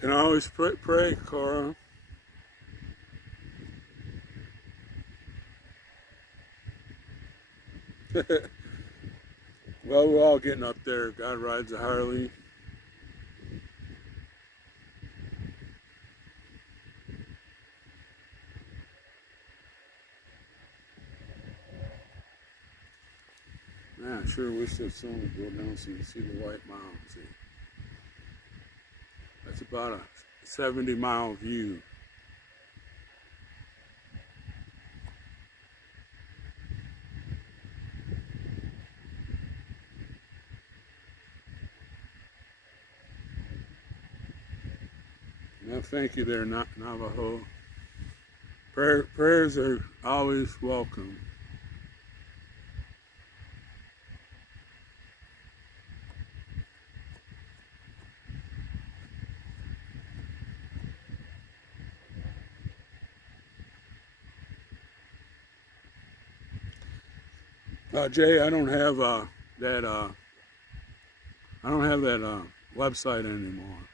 Can always pray, Cora. Well, we're all getting up there. God rides a Harley. Man, I sure wish that sun would go down so you can see the White Mountains. See? That's about a 70-mile view. Well, thank you there, Navajo. Prayers are always welcome. Jay, I don't have that website anymore.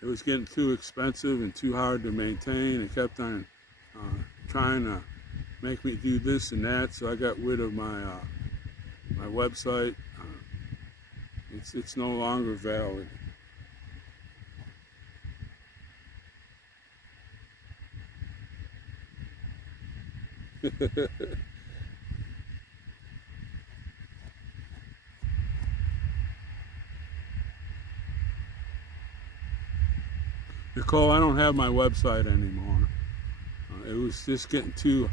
It was getting too expensive and too hard to maintain. It kept on trying to make me do this and that, so I got rid of my my website. It's no longer valid. Nicole, I don't have my website anymore. It was just getting too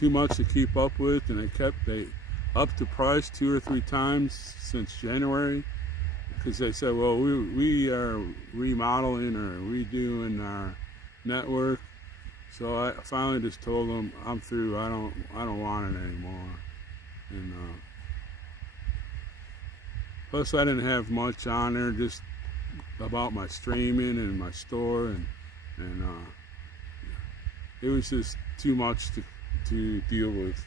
much to keep up with, and they upped the price 2 or 3 times since January, because they said, well, we are remodeling or redoing our network. So I finally just told them I'm through. I don't want it anymore. And plus, I didn't have much on there, just about my streaming and my store, and it was just too much to deal with.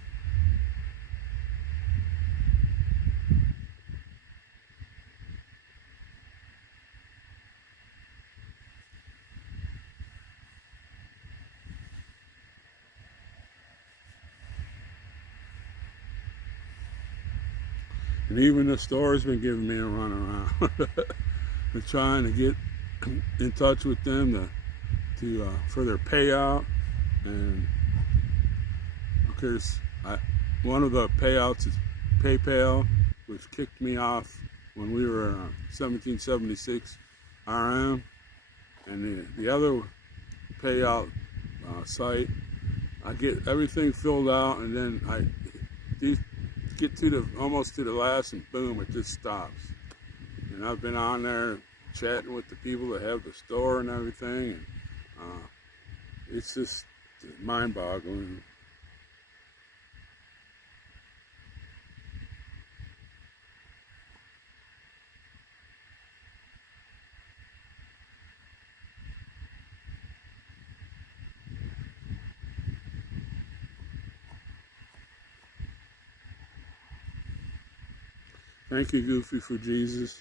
And even the store's been giving me a run around. We're trying to get in touch with them to for their payout, and of course, one of the payouts is PayPal, which kicked me off when we were 1776 RM, and the other payout site, I get everything filled out, and then I get to almost to the last, and boom, it just stops. And I've been on there chatting with the people that have the store and everything, and it's just mind-boggling. Thank you, Goofy, for Jesus.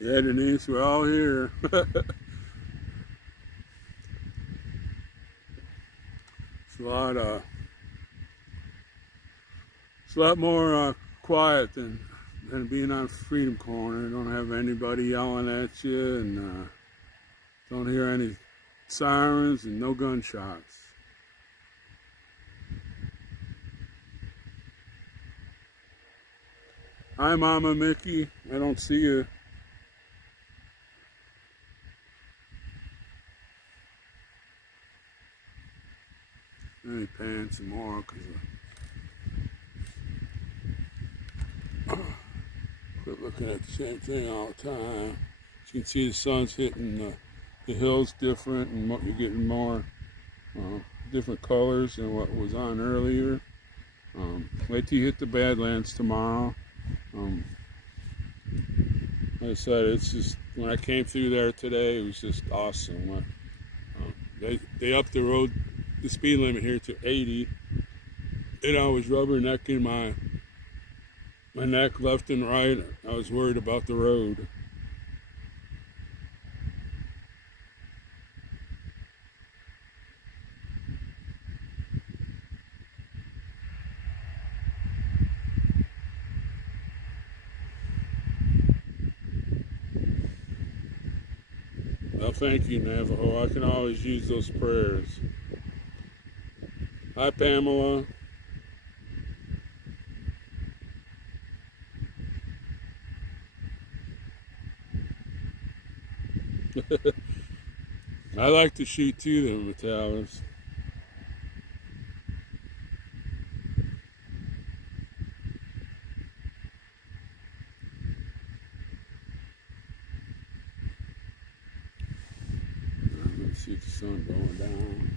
Yeah, Denise, we're all here. It's a lot more quiet than being on Freedom Corner. Don't have anybody yelling at you, and don't hear any sirens and no gunshots. Hi, Mama Mickey. I don't see you. Let me pan some more because quit looking at the same thing all the time. As you can see, the sun's hitting the hills different, and you're getting more different colors than what was on earlier. Wait till you hit the Badlands tomorrow. Like I said, it's just, when I came through there today, it was just awesome. They upped the speed limit here to 80, and I was rubbernecking my neck left and right. I was worried about the road. Well, thank you, Navajo. I can always use those prayers. Hi, Pamela. I like to shoot too, the Metallics. Let me see the sun going down.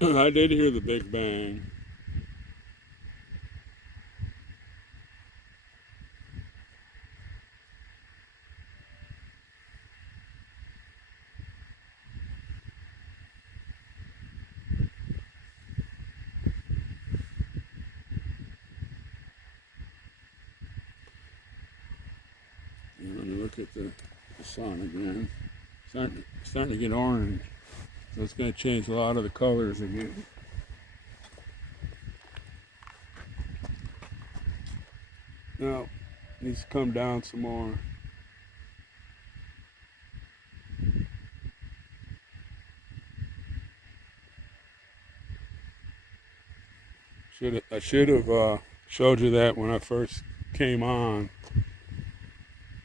I did hear the Big Bang. Let me look at the sun again. Starting to get orange. So it's going to change a lot of the colors again. Now, it needs to come down some more. I should have showed you that when I first came on.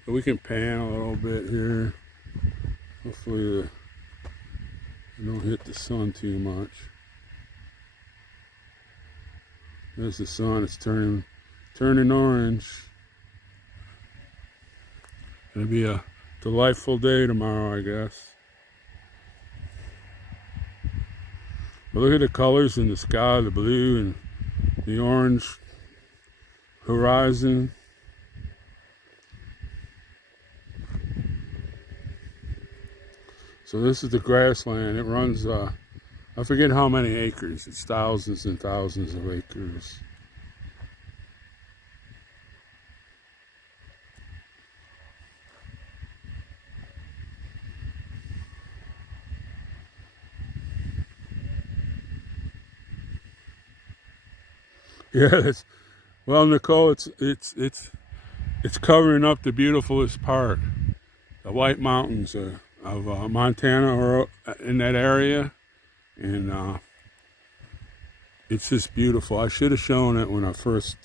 But we can pan a little bit here. Hopefully I don't hit the sun too much. There's the sun. It's turning orange. It'll be a delightful day tomorrow, I guess. But look at the colors in the sky, the blue and the orange horizon. So this is the grassland. It runs, I forget how many acres. It's thousands and thousands of acres. Yeah, well, Nicole, it's covering up the beautifulest part. The White Mountains of Montana are in that area, and it's just beautiful. I should have shown it when I first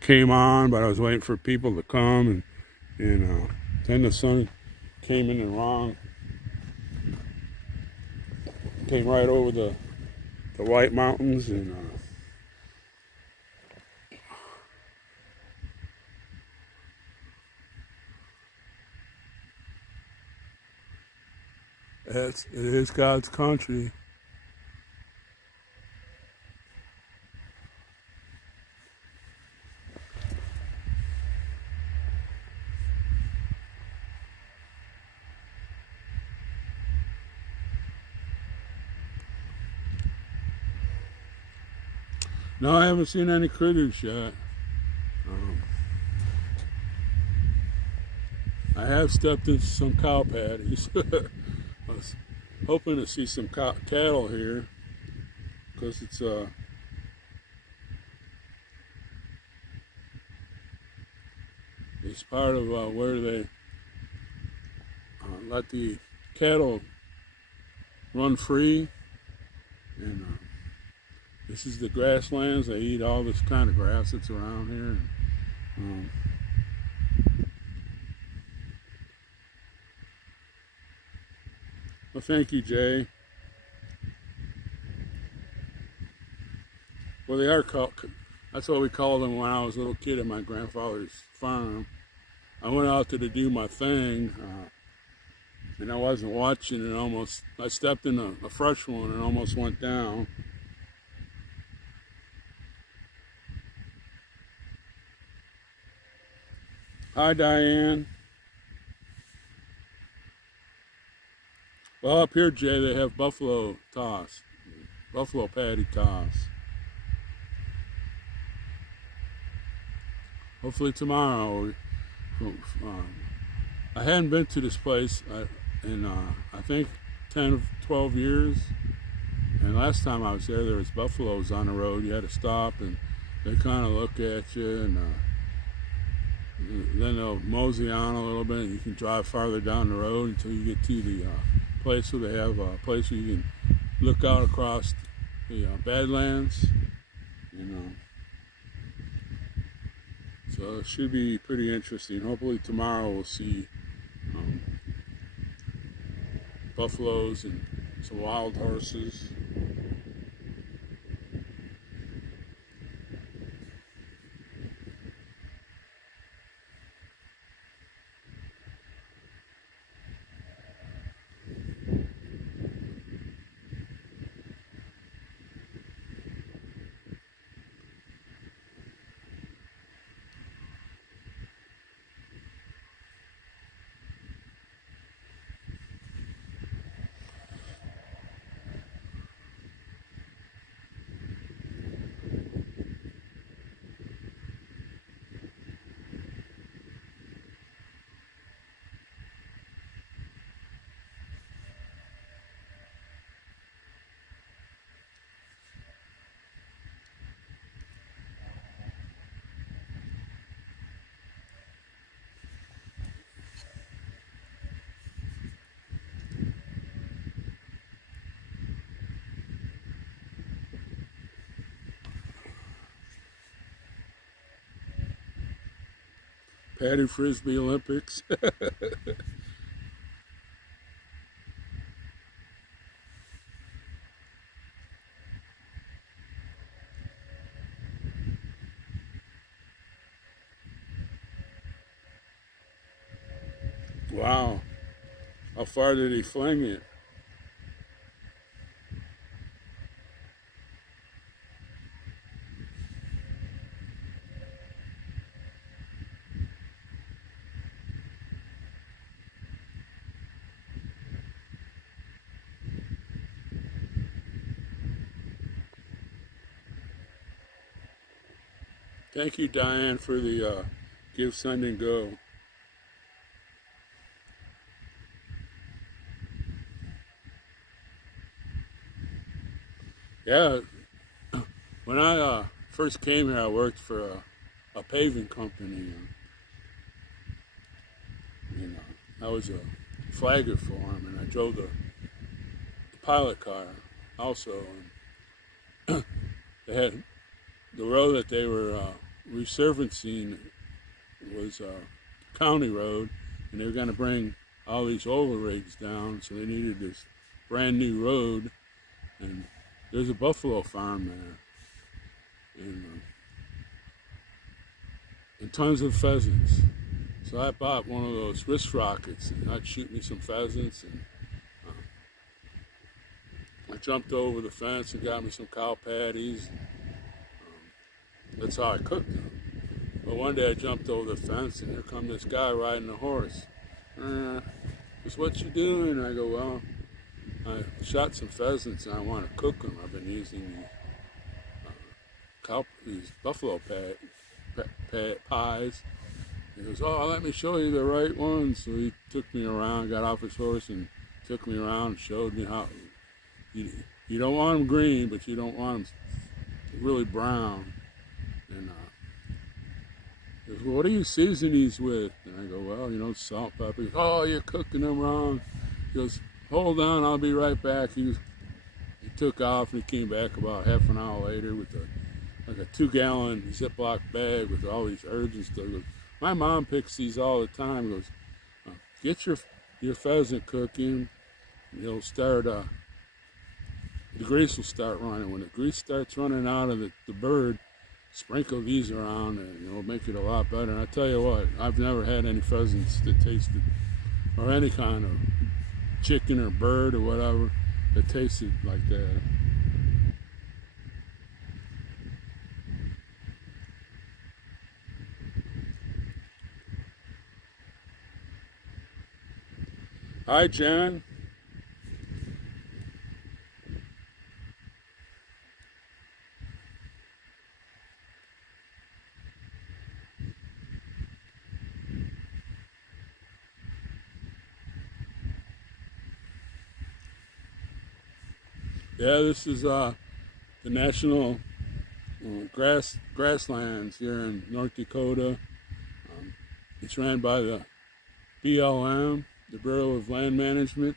came on, but I was waiting for people to come, and then the sun came in and wrong. Came right over the White Mountains, and it is God's country. No, I haven't seen any critters yet. I have stepped into some cow patties. I was hoping to see some cattle here, because it's part of where they let the cattle run free, and this is the grasslands. They eat all this kind of grass that's around here. Well, thank you, Jay. Well, they are called, that's what we called them when I was a little kid at my grandfather's farm. I went out there to do my thing, and I wasn't watching, and I stepped in a fresh one and almost went down. Hi, Diane. Well, up here, Jay, they have buffalo toss, buffalo patty toss. Hopefully tomorrow. I hadn't been to this place in I think 10, 12 years. And last time I was there was buffaloes on the road. You had to stop, and they kind of look at you, and then they'll mosey on a little bit, and you can drive farther down the road until you get to the place where they have a place where you can look out across the Badlands. So it should be pretty interesting. Hopefully tomorrow we'll see buffaloes and some wild horses. Patty Frisbee Olympics. Wow. How far did he fling it? Thank you, Diane, for the Give, Send, and Go. Yeah, when I first came here, I worked for a paving company. And I was a flagger for them, and I drove the pilot car also. And they had the road that they were resurfacing was a county road, and they were going to bring all these oil rigs down, so they needed this brand new road. And there's a buffalo farm there, and tons of pheasants. So I bought one of those wrist rockets, and I'd shoot me some pheasants. And I jumped over the fence and got me some cow patties. That's how I cooked them. But one day I jumped over the fence, and here come this guy riding a horse. Goes, "What you doing?" I go, "Well, I shot some pheasants and I want to cook them. I've been using these buffalo pies." He goes, "Oh, let me show you the right ones." So he took me around, got off his horse, and took me around and showed me how you don't want them green, but you don't want them really brown. And he goes, "Well, what do you season these with?" And I go, "Well, salt, pepper." He goes, "Oh, you're cooking them wrong." He goes, "Hold on, I'll be right back." He took off, and he came back about half an hour later with a 2-gallon Ziploc bag with all these herbs and stuff. He goes, "My mom picks these all the time." He goes, "Get your pheasant cooking, and you'll start, the grease will start running. When the grease starts running out of the bird, sprinkle these around, and it'll make it a lot better." And I tell you what, I've never had any pheasants that tasted, or any kind of chicken or bird or whatever, that tasted like that. Hi, Jen. Yeah, this is the National Grasslands here in North Dakota. It's ran by the BLM, the Bureau of Land Management.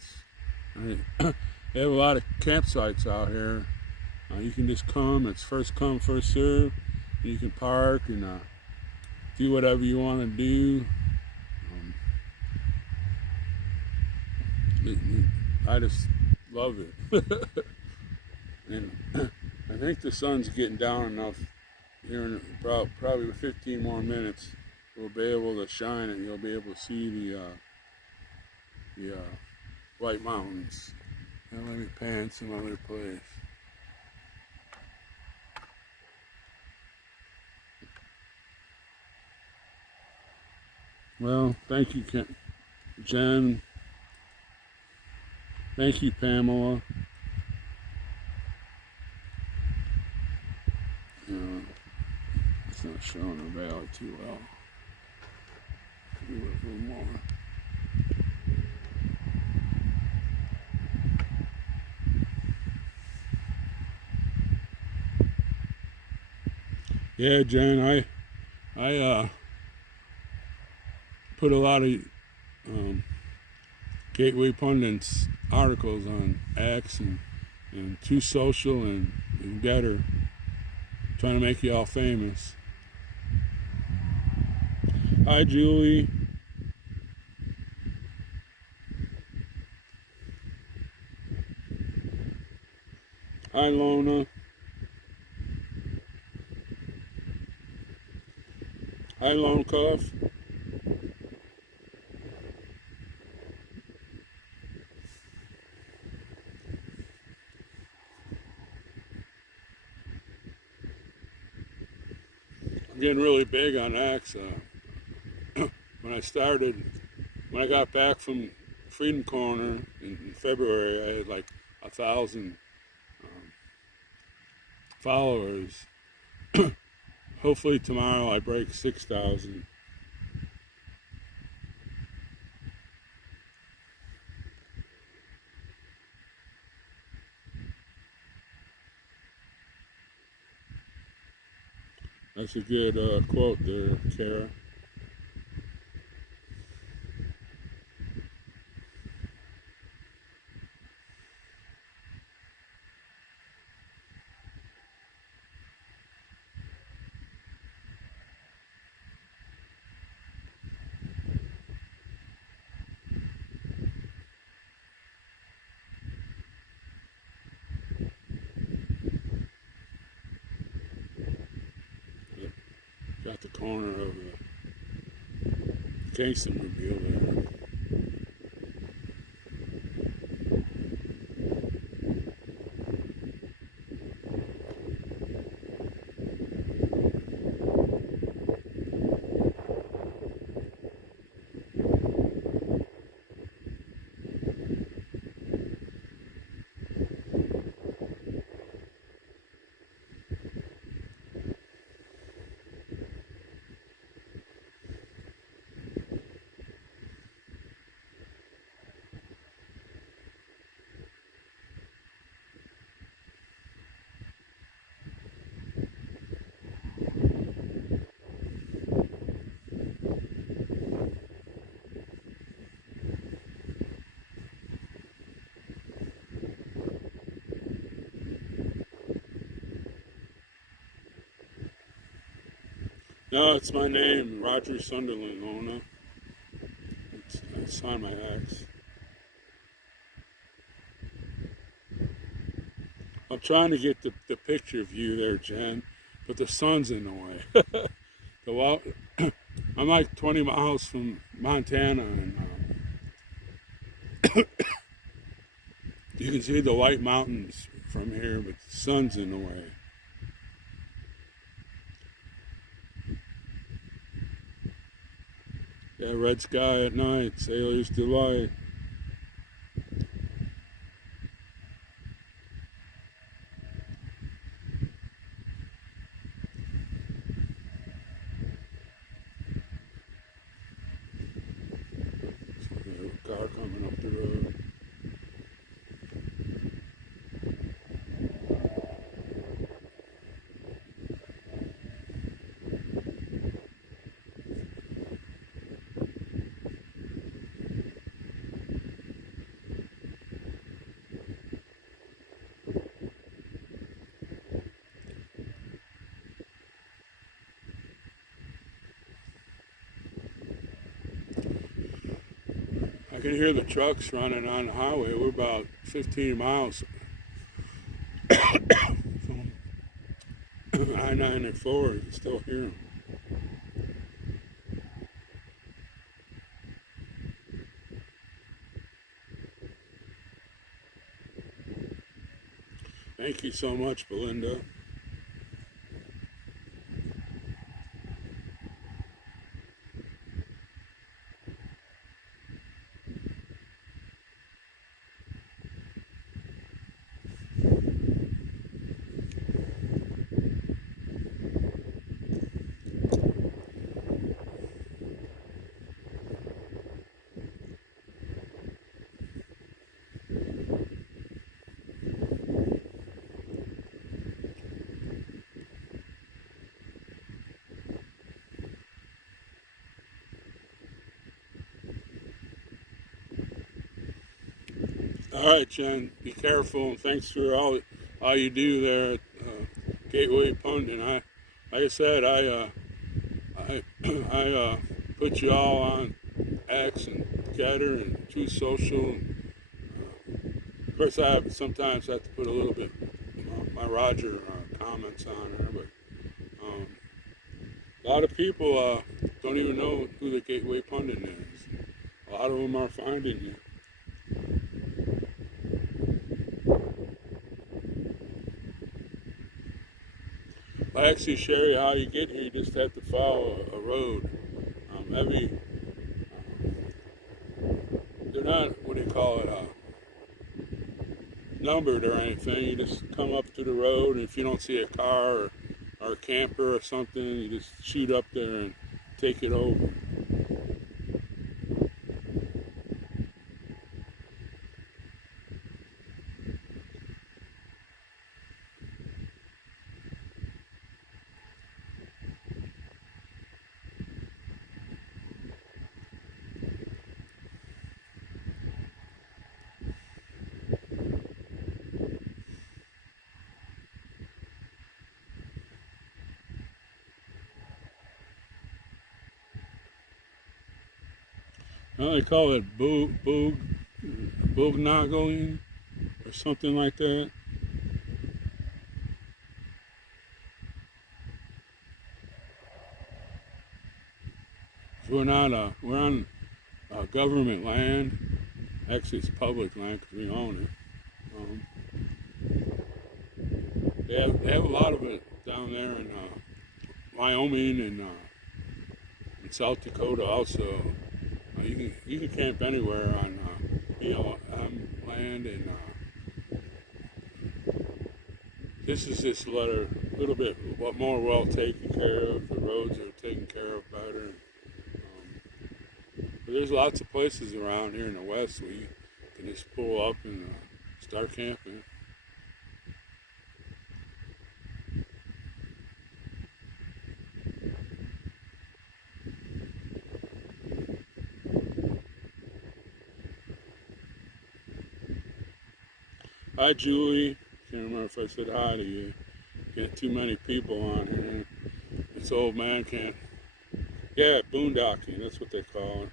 They have a lot of campsites out here. You can just come. It's first come, first serve. You can park and do whatever you want to do. I just love it. And I think the sun's getting down enough here in probably 15 more minutes. We'll be able to shine, and you'll be able to see the White Mountains. Now let me pan some other place. Well, thank you, Jen. Thank you, Pamela. It's not showing the valley too well. Do it a little more. Yeah, Jen, I put a lot of Gateway Pundits articles on X and True Social and Getter, trying to make you all famous. Hi, Julie. Hi, Lona. Hi, Lone Cuff. I'm getting really big on X. When I got back from Freedom Corner in February, I had like 1,000 followers. hopefully tomorrow I break 6,000. That's a good quote there, Kara. Got the corner of the Kingston mobile there. No, it's my name, Roger Sunderland, Lona. It's on my axe. I'm trying to get the picture of you there, Jen, but the sun's in the way. I'm like 20 miles from Montana, and you can see the White Mountains from here, but the sun's in the way. Yeah, red sky at night, sailor's delight. There's a car coming up the road. I can hear the trucks running on the highway. We're about 15 miles from I-94. You can still hear them. Thank you so much, Belinda. All right, Jen, be careful, and thanks for all you do there at Gateway Pundit. Like I said, I put you all on X and Getter and Truth Social. And, of course, I sometimes have to put a little bit my Roger comments on there, but a lot of people don't even know who the Gateway Pundit is. A lot of them are finding you. I actually show you how you get here. You just have to follow a road. They're not, what do you call it, numbered or anything. You just come up to the road, and if you don't see a car or or a camper or something, you just shoot up there and take it over. Well, they call it boognagoing or something like that. We're on government land. Actually, it's public land because we own it. They have a lot of it down there in Wyoming and in South Dakota also. You can camp anywhere on BLM land, and this is just a little bit more well taken care of. The roads are taken care of better. But there's lots of places around here in the West where you can just pull up and start camping. Hi, Julie. Can't remember if I said hi to you. Get too many people on here. This old man can't. Yeah, boondocking. That's what they call it.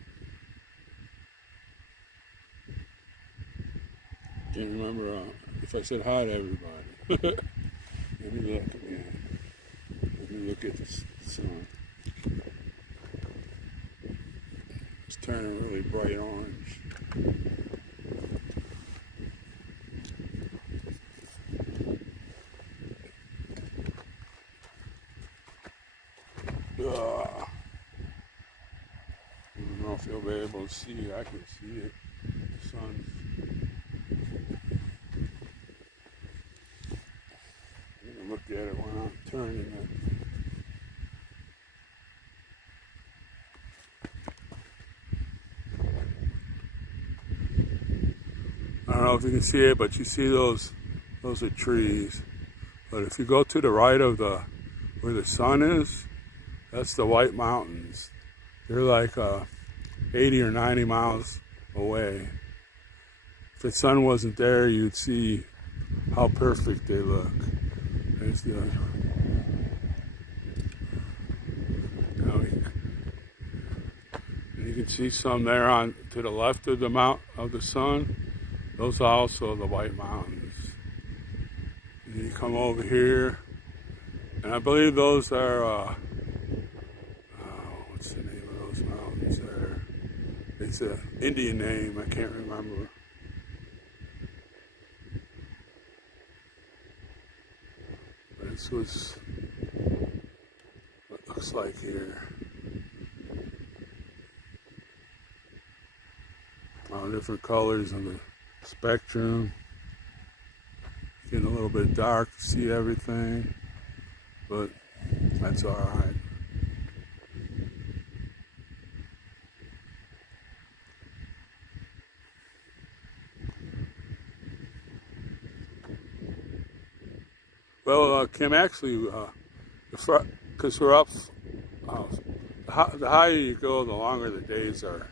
Can't remember if I said hi to everybody. Let me look again. Let me look at the sun. It's turning really bright orange. I don't know if you'll be able to see. I can see it. The sun's. I'm gonna look at it when I'm turning it. I don't know if you can see it, but you see those are trees. But if you go to the right of where the sun is, that's the White Mountains. They're like 80 or 90 miles away. If the sun wasn't there, you'd see how perfect they look. There's the, you can see some there on to the left of the sun. Those are also the White Mountains. And you come over here, and I believe those are. What's the name of those mountains there? It's an Indian name, I can't remember. But this was what it looks like here. All different colors on the spectrum. Getting a little bit dark to see everything, but that's alright. Well, Kim, actually, because we're up, the higher you go, the longer the days are.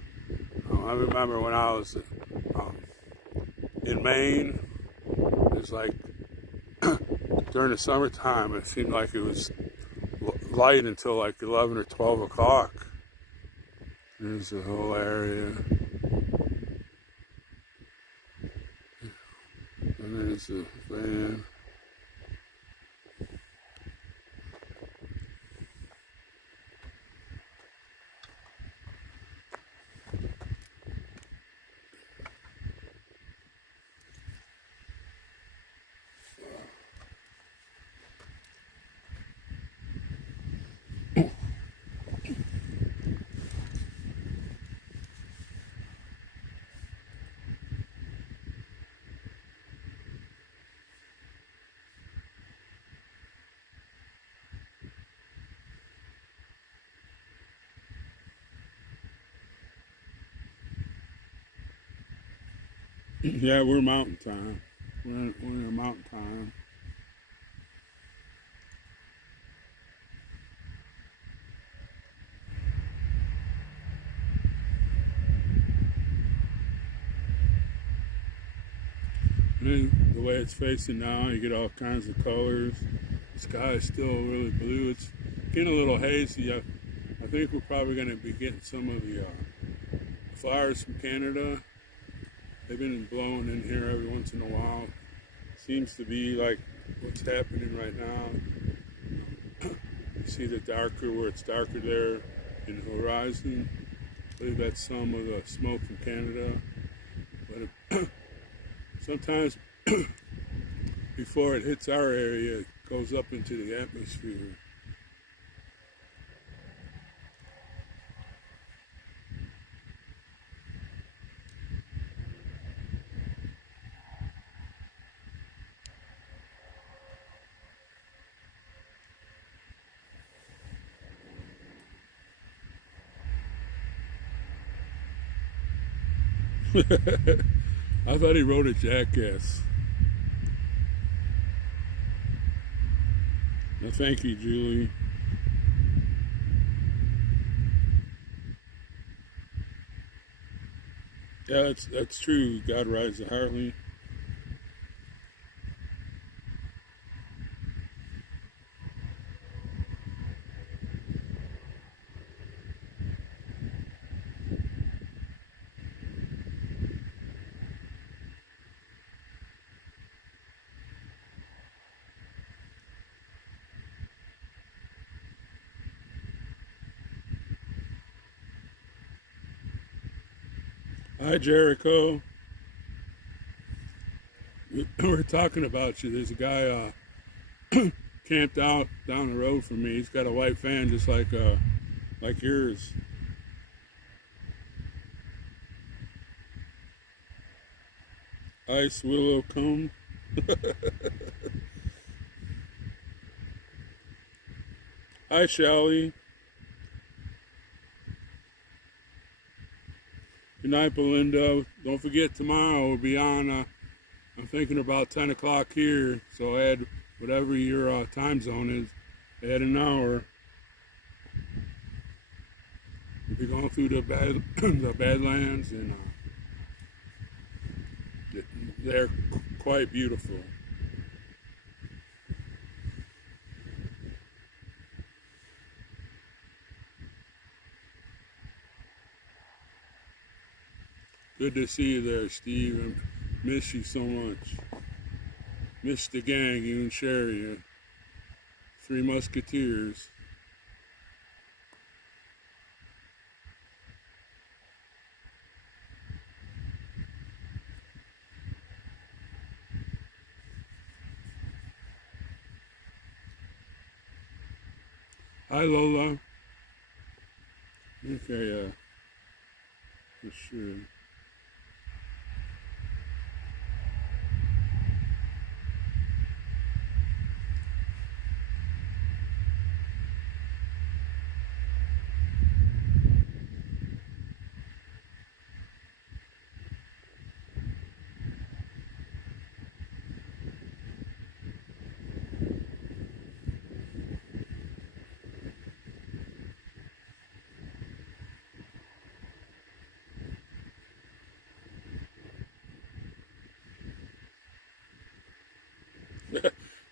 I remember when I was in Maine, it was like during the summertime, it seemed like it was light until like 11 or 12 o'clock. There's the whole area. And there's the van. Yeah, we're mountain time. We're in a mountain time. And then the way it's facing now, you get all kinds of colors. The sky is still really blue. It's getting a little hazy. I think we're probably going to be getting some of the flowers from Canada. They've been blowing in here every once in a while. Seems to be like what's happening right now. You see the darker, where it's darker there in the horizon. I believe that's some of the smoke from Canada. But sometimes before it hits our area, it goes up into the atmosphere. I thought he wrote a jackass. No, thank you, Julie. Yeah, that's true. God rides the Harley. Hi, Jericho. We're talking about you. There's a guy camped out down the road from me. He's got a white van just like yours. Ice willow cone. Hi, Shelly. Good night, Belinda. Don't forget, tomorrow we'll be on, I'm thinking about 10 o'clock here, so add whatever your time zone is, add an hour. We'll be going through the Badlands, and they're quite beautiful. Good to see you there, Steve. I miss you so much. Miss the gang, you and Sherry, Three Musketeers. Hi, Lola. Okay, for sure.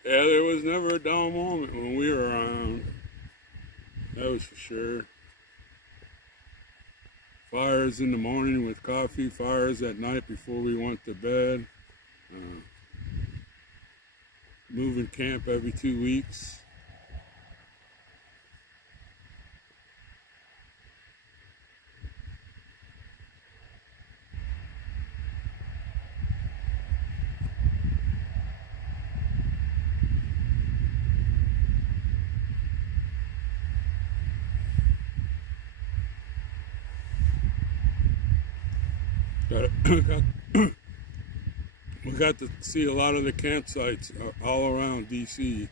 Yeah, there was never a dull moment when we were around. That was for sure. Fires in the morning with coffee, fires at night before we went to bed. Uh, moving camp every 2 weeks. We got to see a lot of the campsites all around DC.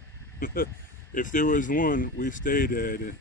If there was one, we stayed at it.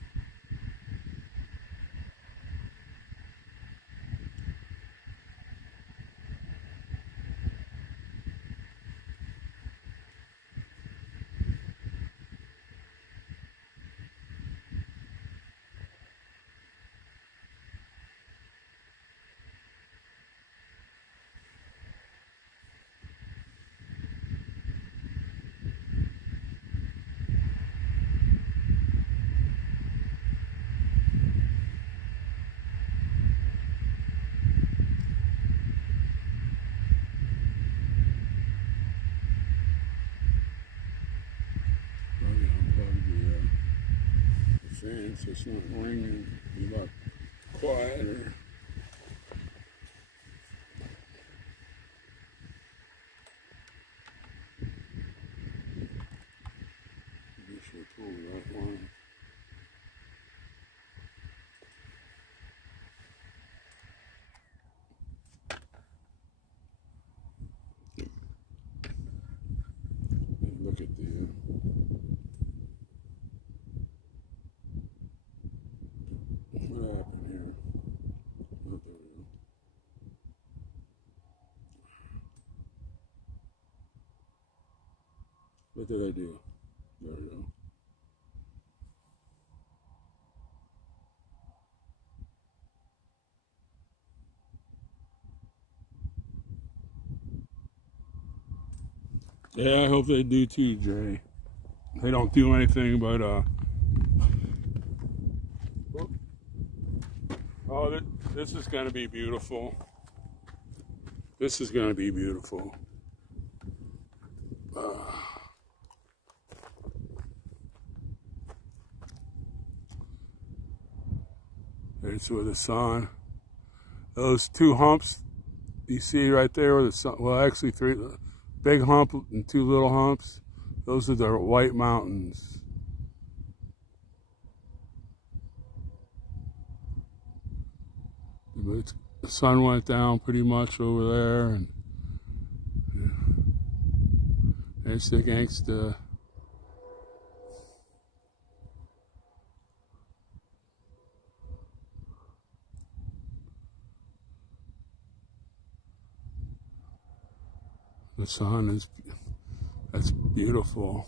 fan so it's not ringing. Be a lot quieter. Make sure I pull the right one. Look at the what happened here? Oh, there we go. What did I do? There we go. Yeah, I hope they do too, Jay. They don't do anything but oh, this is going to be beautiful. This is going to be beautiful. There's where the sun. Those two humps you see right there, where the sun. Well, actually, three big hump and two little humps. Those are the White Mountains. But the sun went down pretty much over there, and there's the gangsta. The sun is, that's beautiful.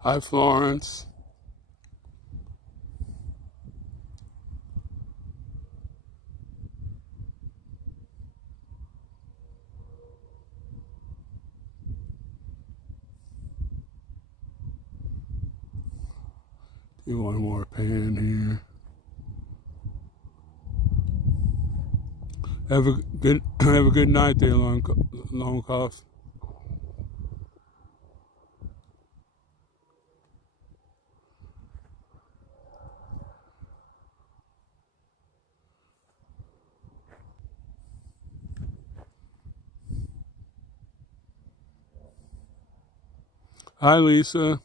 Hi, Florence. Do one more pan here. Have a good night there, long cough. Hi, Lisa.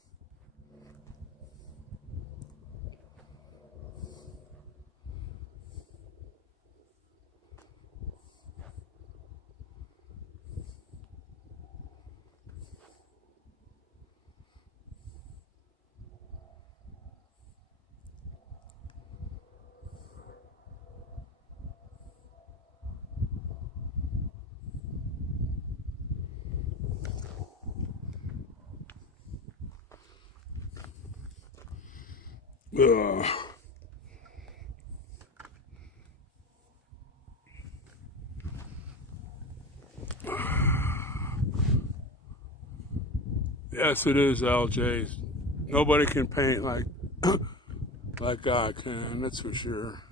Ugh. Yes, it is, LJ. Nobody can paint like God can, that's for sure.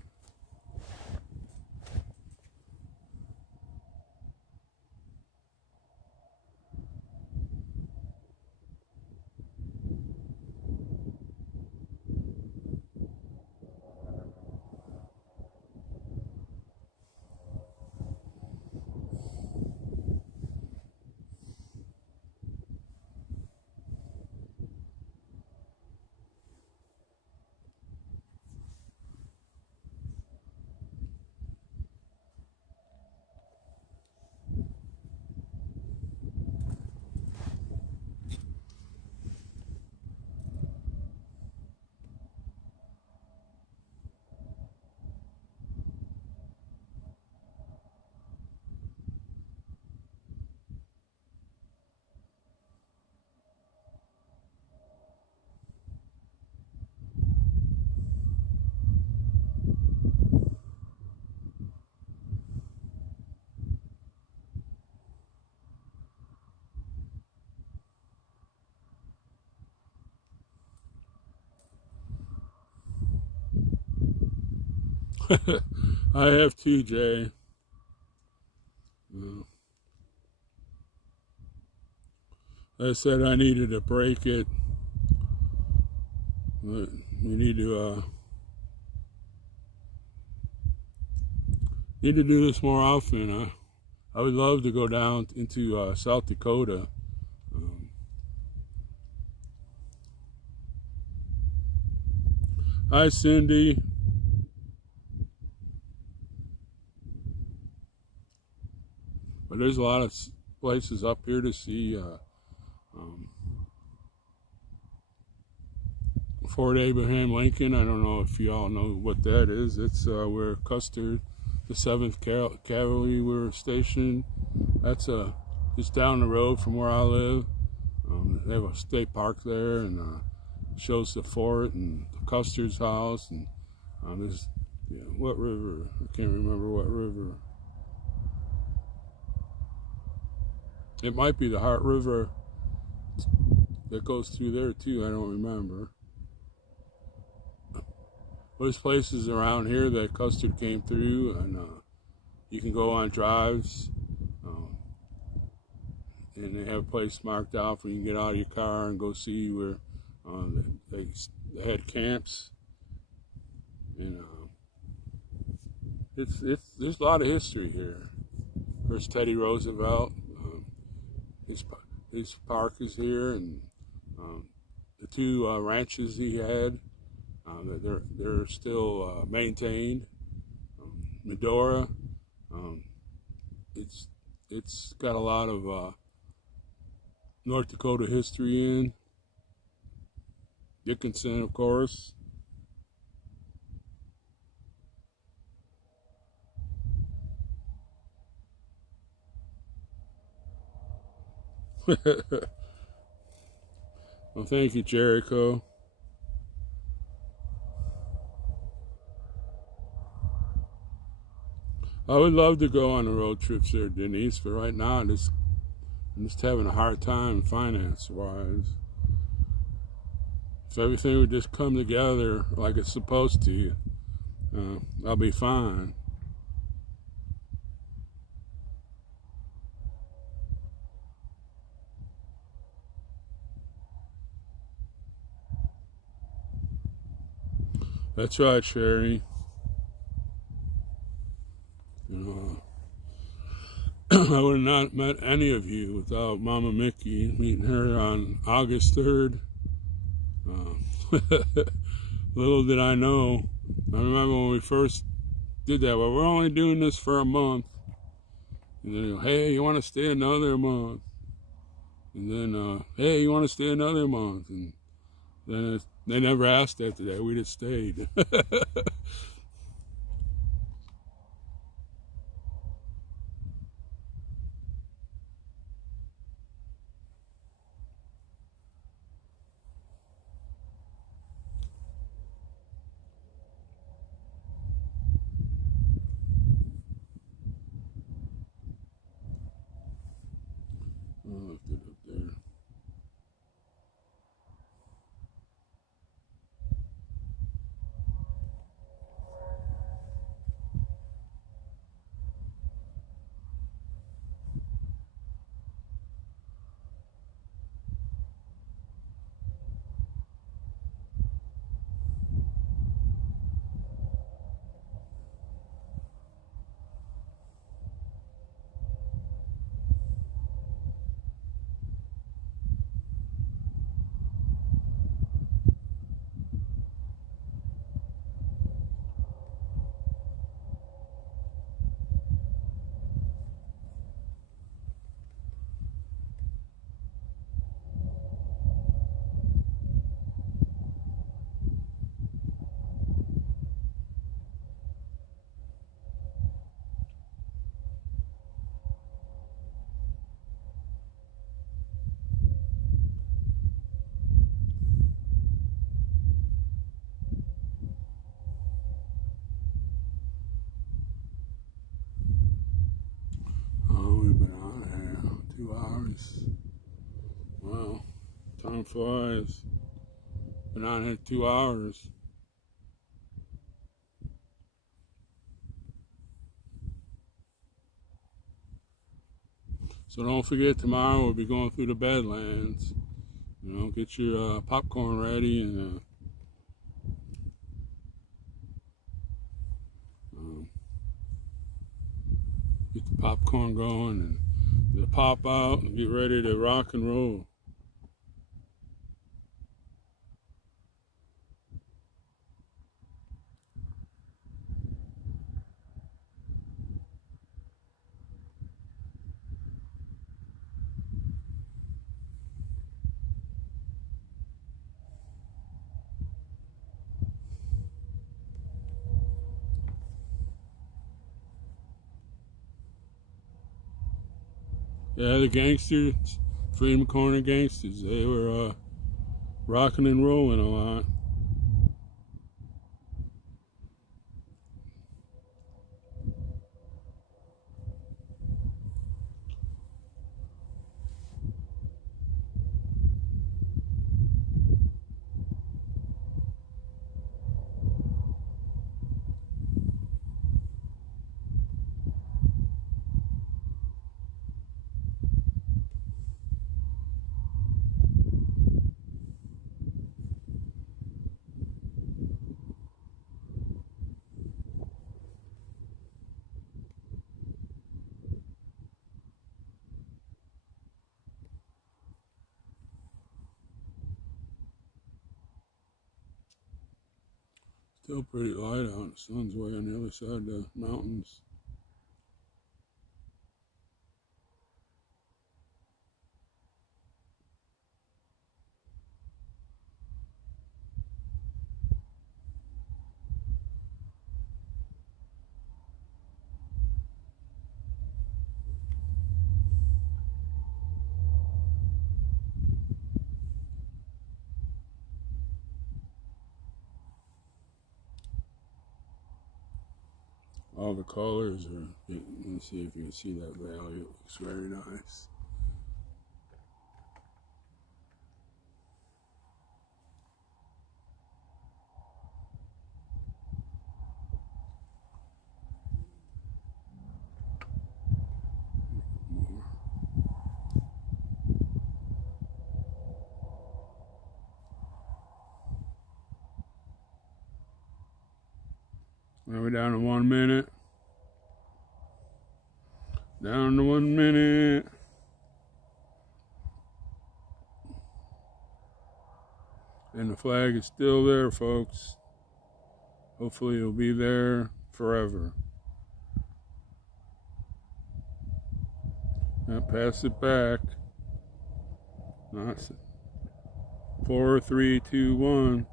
I have TJ. I said I needed to break it. But we need to do this more often. I would love to go down into South Dakota. Hi, Cindy. But there's a lot of places up here to see. Fort Abraham Lincoln. I don't know if you all know what that is. It's where Custer, the 7th Cavalry, were stationed. That's just down the road from where I live. They have a state park there, and shows the fort and the Custer's house. And there's what river? I can't remember what river. It might be the Heart River that goes through there too. I don't remember. There's places around here that Custard came through, and you can go on drives, and they have a place marked out where you can get out of your car and go see where they had camps, and there's a lot of history here. There's Teddy Roosevelt, his park is here, and the two ranches he had. They're still maintained. Medora, it's got a lot of North Dakota history in. Dickinson, of course. Well, thank you, Jericho. I would love to go on the road trips there, Denise, but right now I'm just having a hard time finance-wise. If everything would just come together like it's supposed to, I'll be fine. That's right, Sherry. I would have not met any of you without Mama Mickey, meeting her on August 3rd. Little did I know. I remember when we first did that, well, we're only doing this for a month. And then, hey, you want to stay another month? And then, hey, you want to stay another month? And then they never asked after that. We just stayed. I'll lift it up there. Oh, we've been on here 2 hours. Wow, time flies. Been on here 2 hours. So don't forget, tomorrow we'll be going through the Badlands. You know, get your popcorn ready and get the popcorn going and the pop out and get ready to rock and roll. Yeah, the gangsters, Freedom Corner gangsters, they were rocking and rolling a lot. Still pretty light out. The sun's way on the other side of the mountains. All the colors are, let's see if you can see that valley. It looks very nice. Now we're down to 1 minute. Down to 1 minute. And the flag is still there, folks. Hopefully it'll be there forever. Now pass it back. Nice. 4, 3, 2, 1.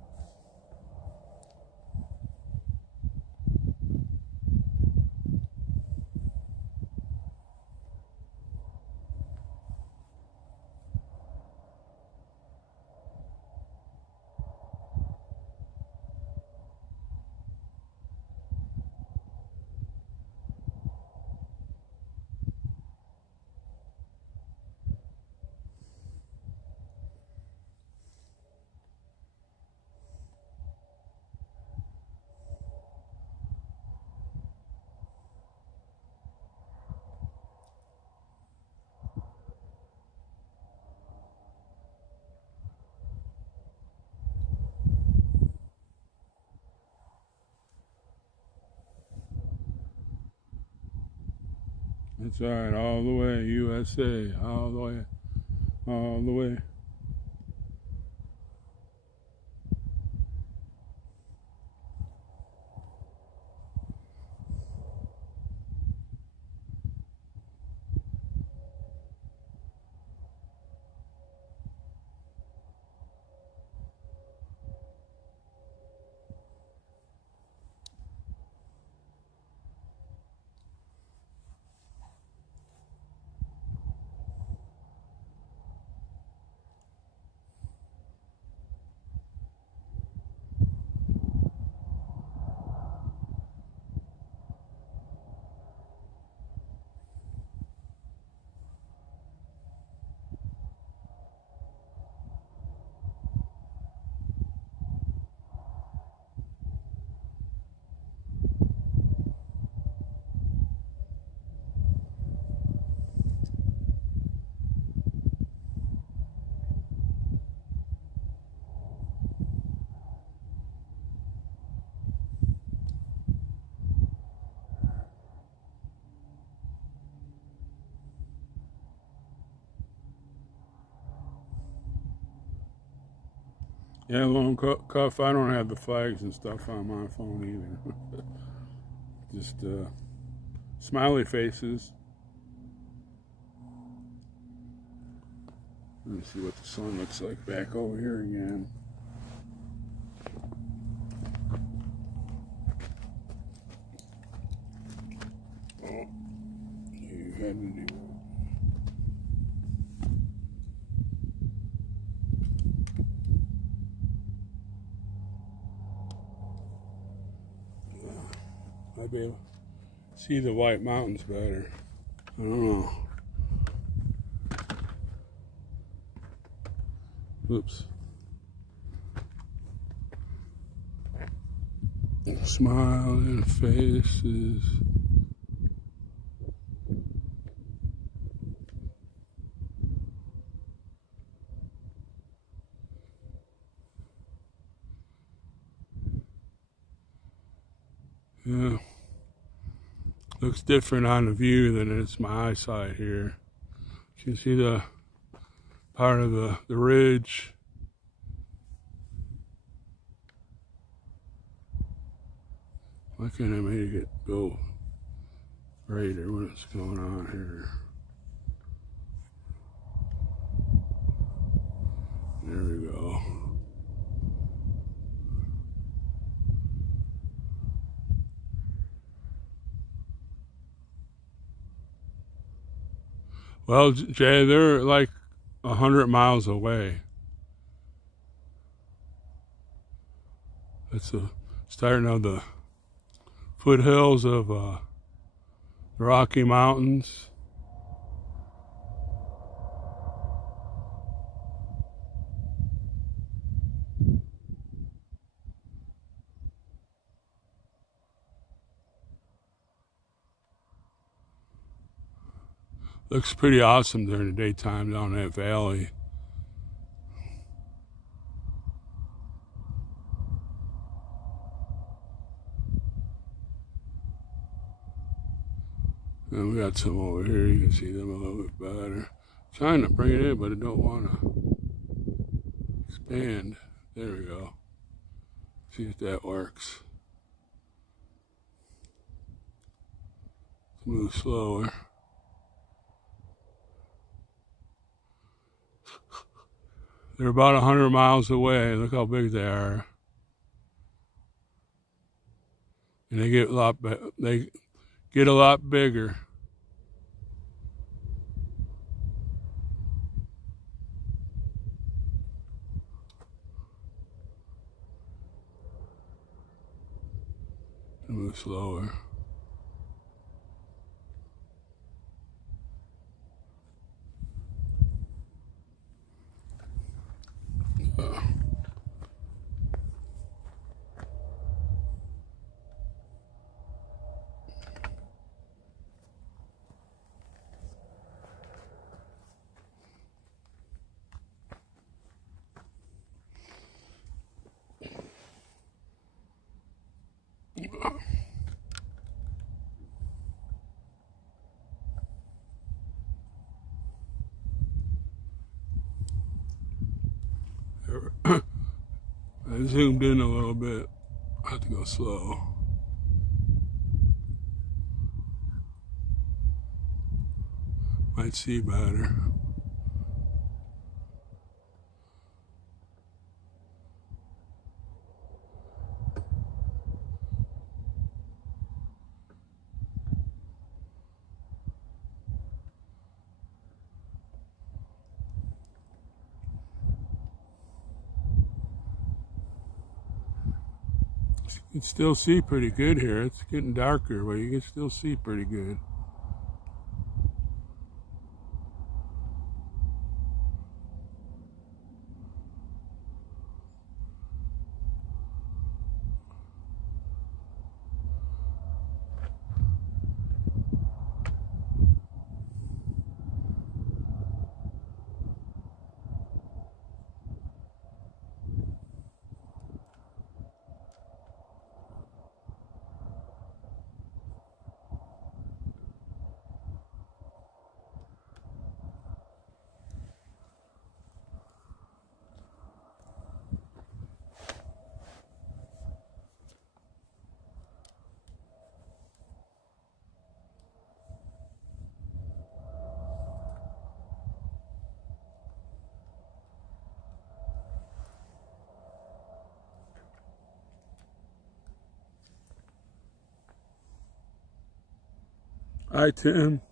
That's right, all the way, USA, all the way, all the way. Yeah, lone cuff. I don't have the flags and stuff on my phone either. Just smiley faces. Let me see what the sun looks like back over here again. Oh, you had to do. I'd be able to see the White Mountains better. I don't know. Oops. Smiling faces. Yeah. Looks different on the view than it's my eyesight here. You can see the part of the ridge. Why can't I make it go greater? What's going on here? There we go. Well, Jay, they're like 100 miles away. That's the starting of the foothills of the Rocky Mountains. Looks pretty awesome during the daytime down that valley. And we got some over here. You can see them a little bit better. Trying to bring it in, but it don't want to expand. There we go. See if that works. Move slower. They're about 100 miles away. Look how big they are. And they get a lot bigger. Move slower. I zoomed in a little bit. I have to go slow. Might see better. You can still see pretty good here. It's getting darker, but you can still see pretty good. Hi, Tim.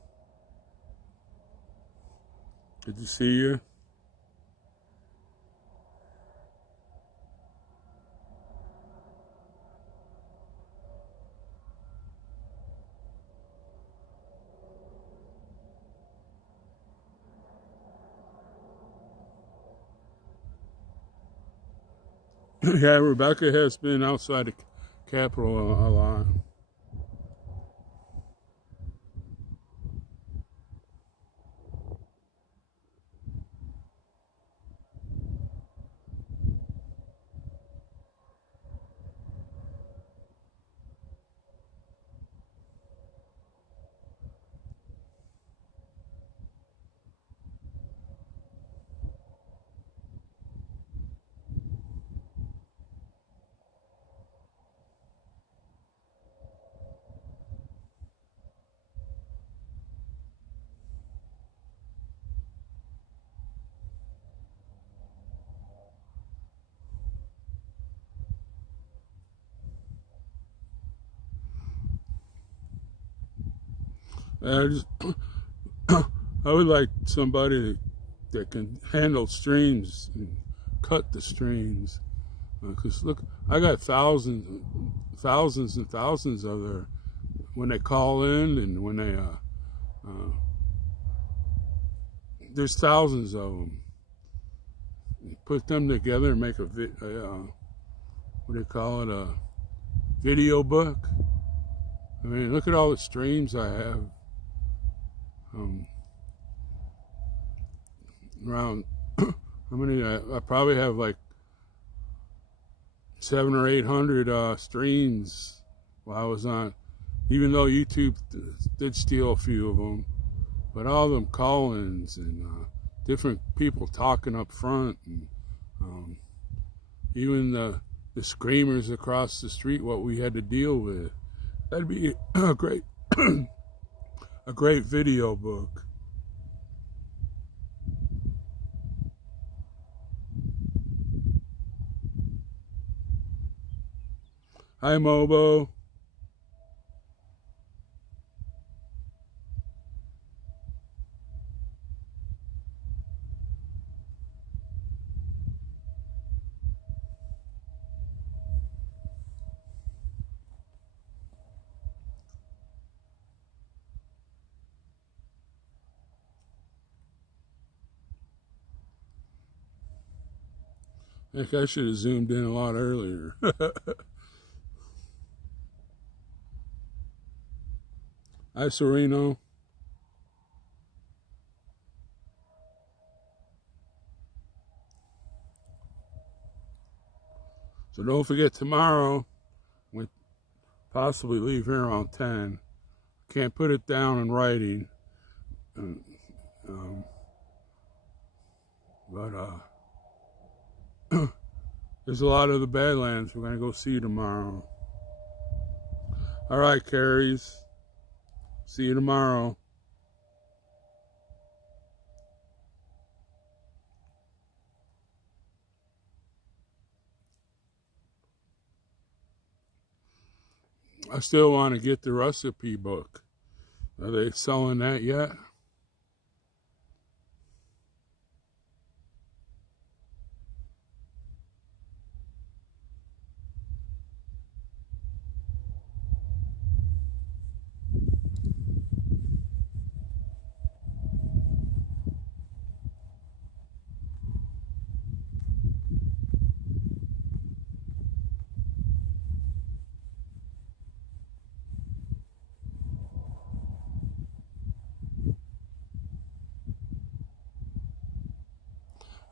Good to see you. Yeah, Rebecca has been outside the Capitol a lot. I just, I would like somebody that can handle streams and cut the streams. Because look, I got thousands and thousands of their when they call in and when they there's thousands of them. You put them together and make a what do you call it, a video book. I mean, look at all the streams I have. Around how many? I probably have like 700 or 800 streams while I was on. Even though YouTube did steal a few of them, but all of them call-ins and different people talking up front, and even the screamers across the street, what we had to deal with. That'd be a great a great video book. Hi, Mobo. Heck, I should have zoomed in a lot earlier. Hi, Sereno. So don't forget tomorrow, we possibly leave here around 10. Can't put it down in writing. But there's a lot of the Badlands we're going to go see tomorrow. All right, Carries. See you tomorrow. I still want to get the recipe book. Are they selling that yet?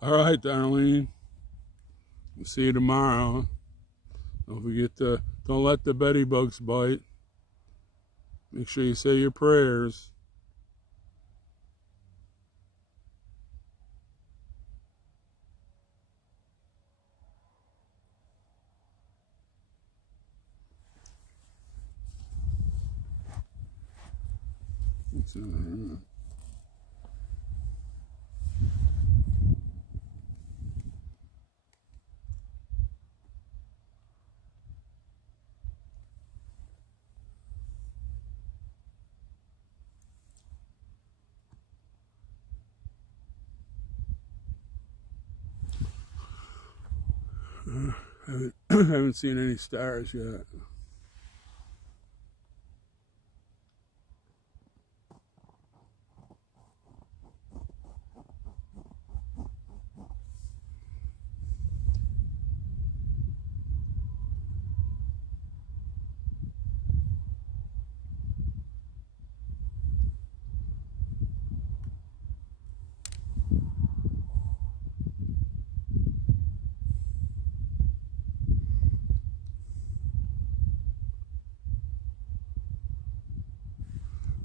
All right, Darlene. We'll see you tomorrow. Don't forget to, don't let the Betty bugs bite. Make sure you say your prayers. Haven't seen any stars yet.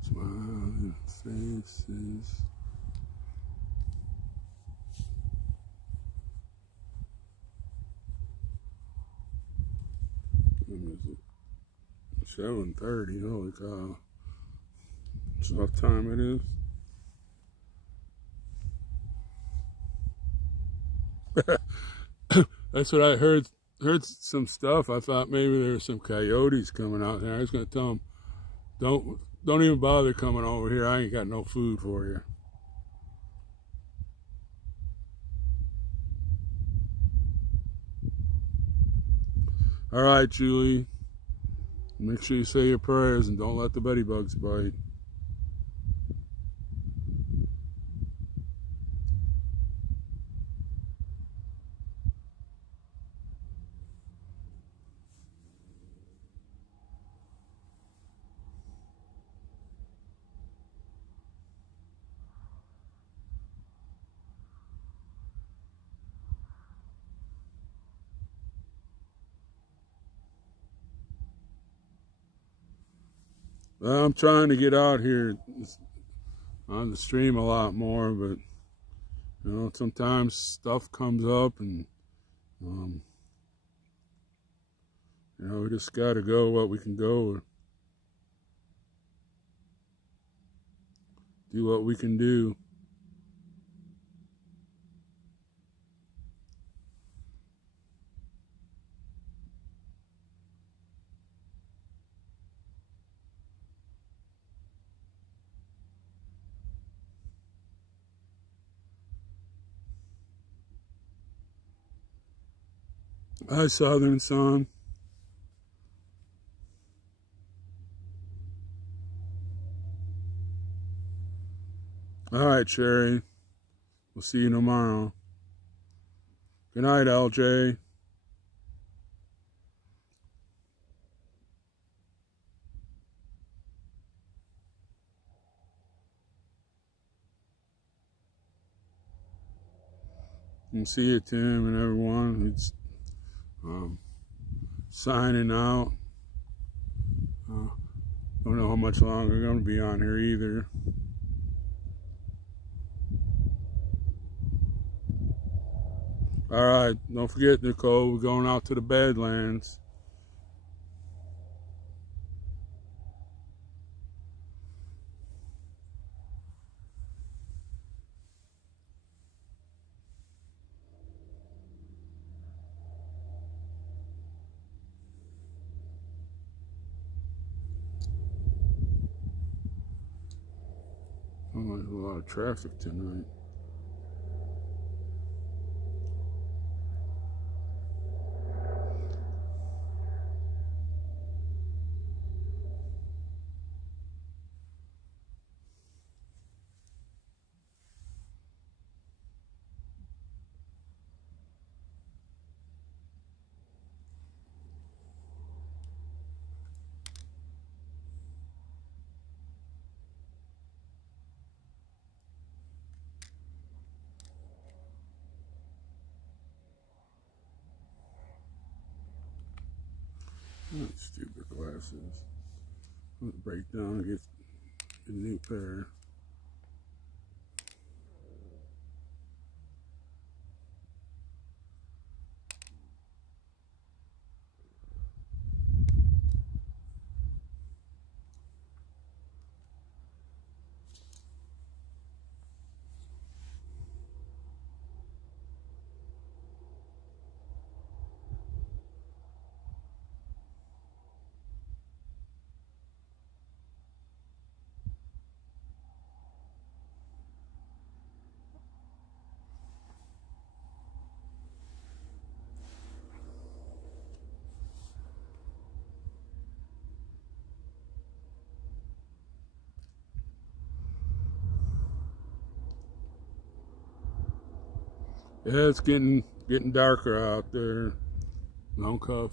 Smiling faces. What is it? 7:30. Holy cow! That's what time it is. That's what I heard. Heard some stuff. I thought maybe there were some coyotes coming out there. I was going to tell them, don't even bother coming over here. I ain't got no food for you. All right, Julie. Make sure you say your prayers and don't let the beddy bugs bite. Well, I'm trying to get out here on the stream a lot more, but you know, sometimes stuff comes up, and you know, we just got to go what we can go, do what we can do. Hi, Southern Sun. All right, Sherry. We'll see you tomorrow. Good night, LJ. And see you, Tim, and everyone. It's signing out. Don't know how much longer I'm going to be on here either. All right, don't forget, Nicole, we're going out to the Badlands. Oh, there's a lot of traffic tonight. Oh, stupid glasses. I'm going to break down and get a new pair. Yeah, it's getting darker out there. Long cuff.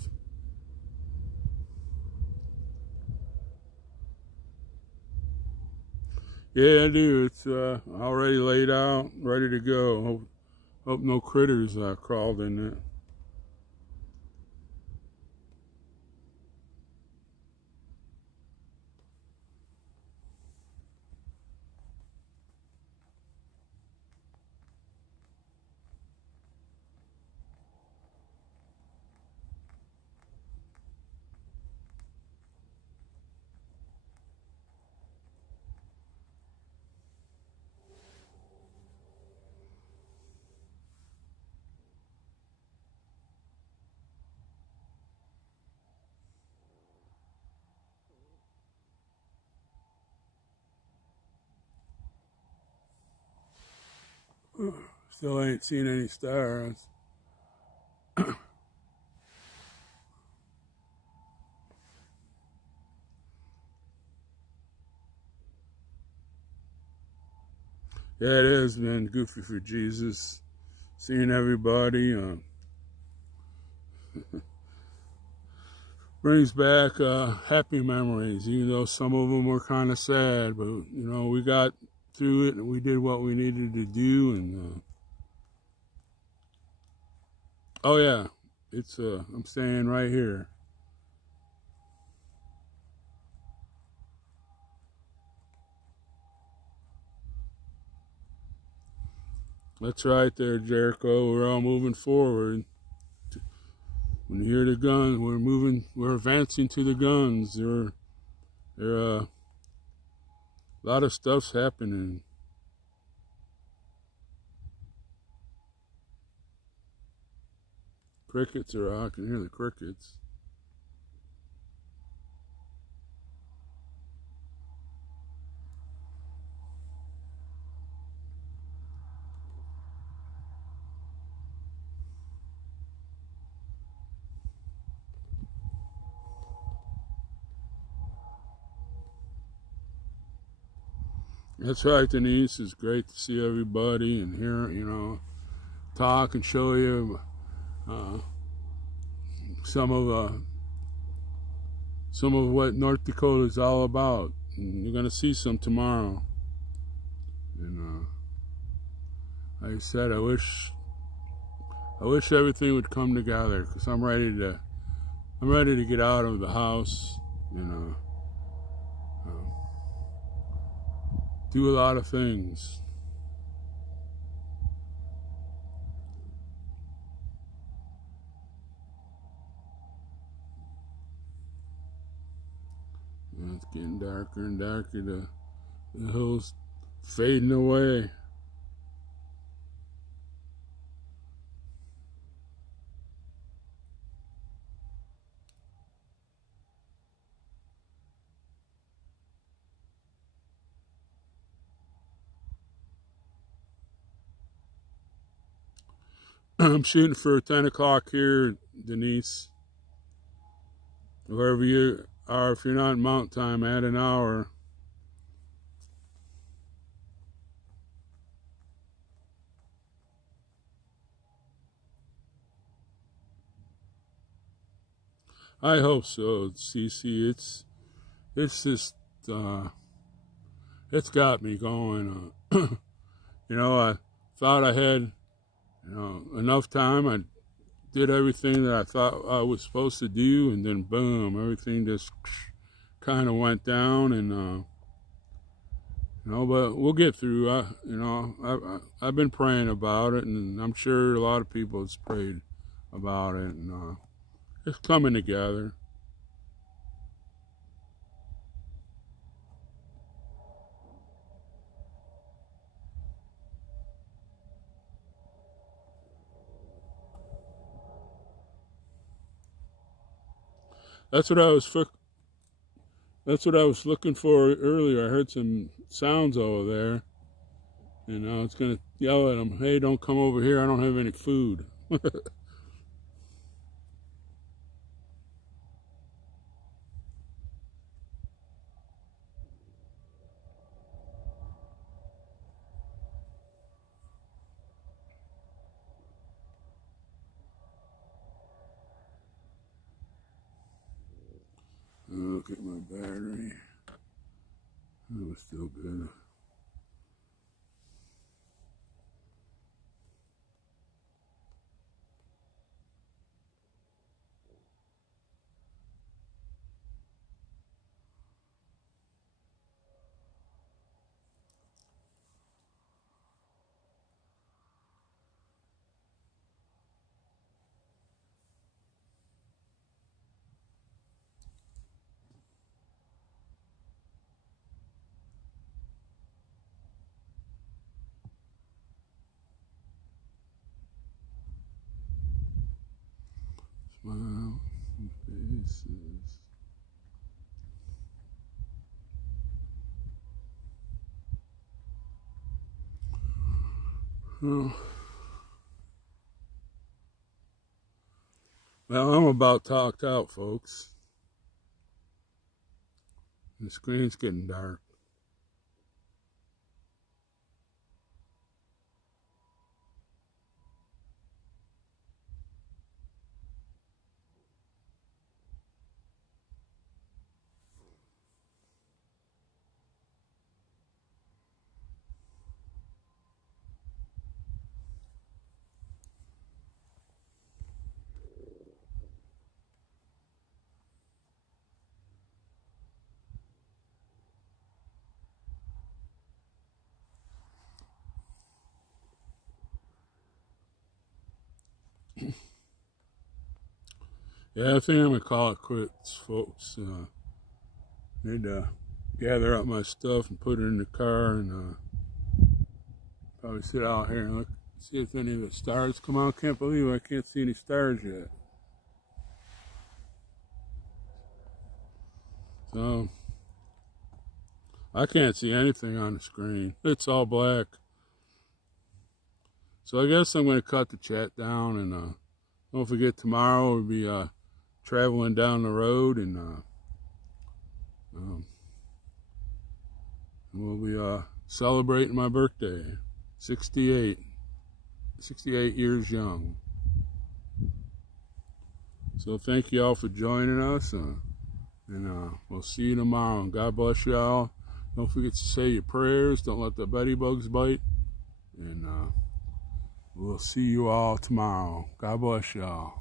Yeah, I do. It's already laid out, ready to go. Hope no critters crawled in it. Still ain't seen any stars. Yeah, it has been goofy for Jesus. Seeing everybody brings back happy memories, even though some of them were kind of sad. But we got through it and we did what we needed to do. And oh yeah, it's I'm staying right here. That's right there, Jericho. We're all moving forward. When you hear the gun, we're moving. We're advancing to the guns. A lot of stuff's happening. Crickets are out. I can hear the crickets. That's right, Denise. It's great to see everybody and hear, talk and show you uh, some of what North Dakota is all about. And you're gonna see some tomorrow. And like I said, I wish everything would come together because I'm ready to get out of the house and do a lot of things. And it's getting darker and darker. The hills fading away. I'm shooting for 10 o'clock here, Denise. Wherever you are, if you're not in Mountain Time, add an hour. I hope so, Cece. It's just it's got me going. I thought I had enough time. I did everything that I thought I was supposed to do, and then boom, everything just kind of went down. And but we'll get through. I've been praying about it, and I'm sure a lot of people have prayed about it, and it's coming together. That's what I was. That's what I was looking for earlier. I heard some sounds over there, and I was gonna yell at them, "Hey, don't come over here! I don't have any food." battery. It was still good. Smile faces. Oh. Well, I'm about talked out, folks. The screen's getting dark. Yeah, I think I'm gonna call it quits, folks. Need to gather up my stuff and put it in the car, and probably sit out here and look, see if any of the stars come out. Can't believe I can't see any stars yet. So I can't see anything on the screen. It's all black. So I guess I'm gonna cut the chat down, and don't forget tomorrow we'll be traveling down the road, and we'll be celebrating my birthday, 68 years young. So thank you all for joining us, and we'll see you tomorrow. And God bless you all. Don't forget to say your prayers. Don't let the beddy bugs bite, and we'll see you all tomorrow. God bless you all.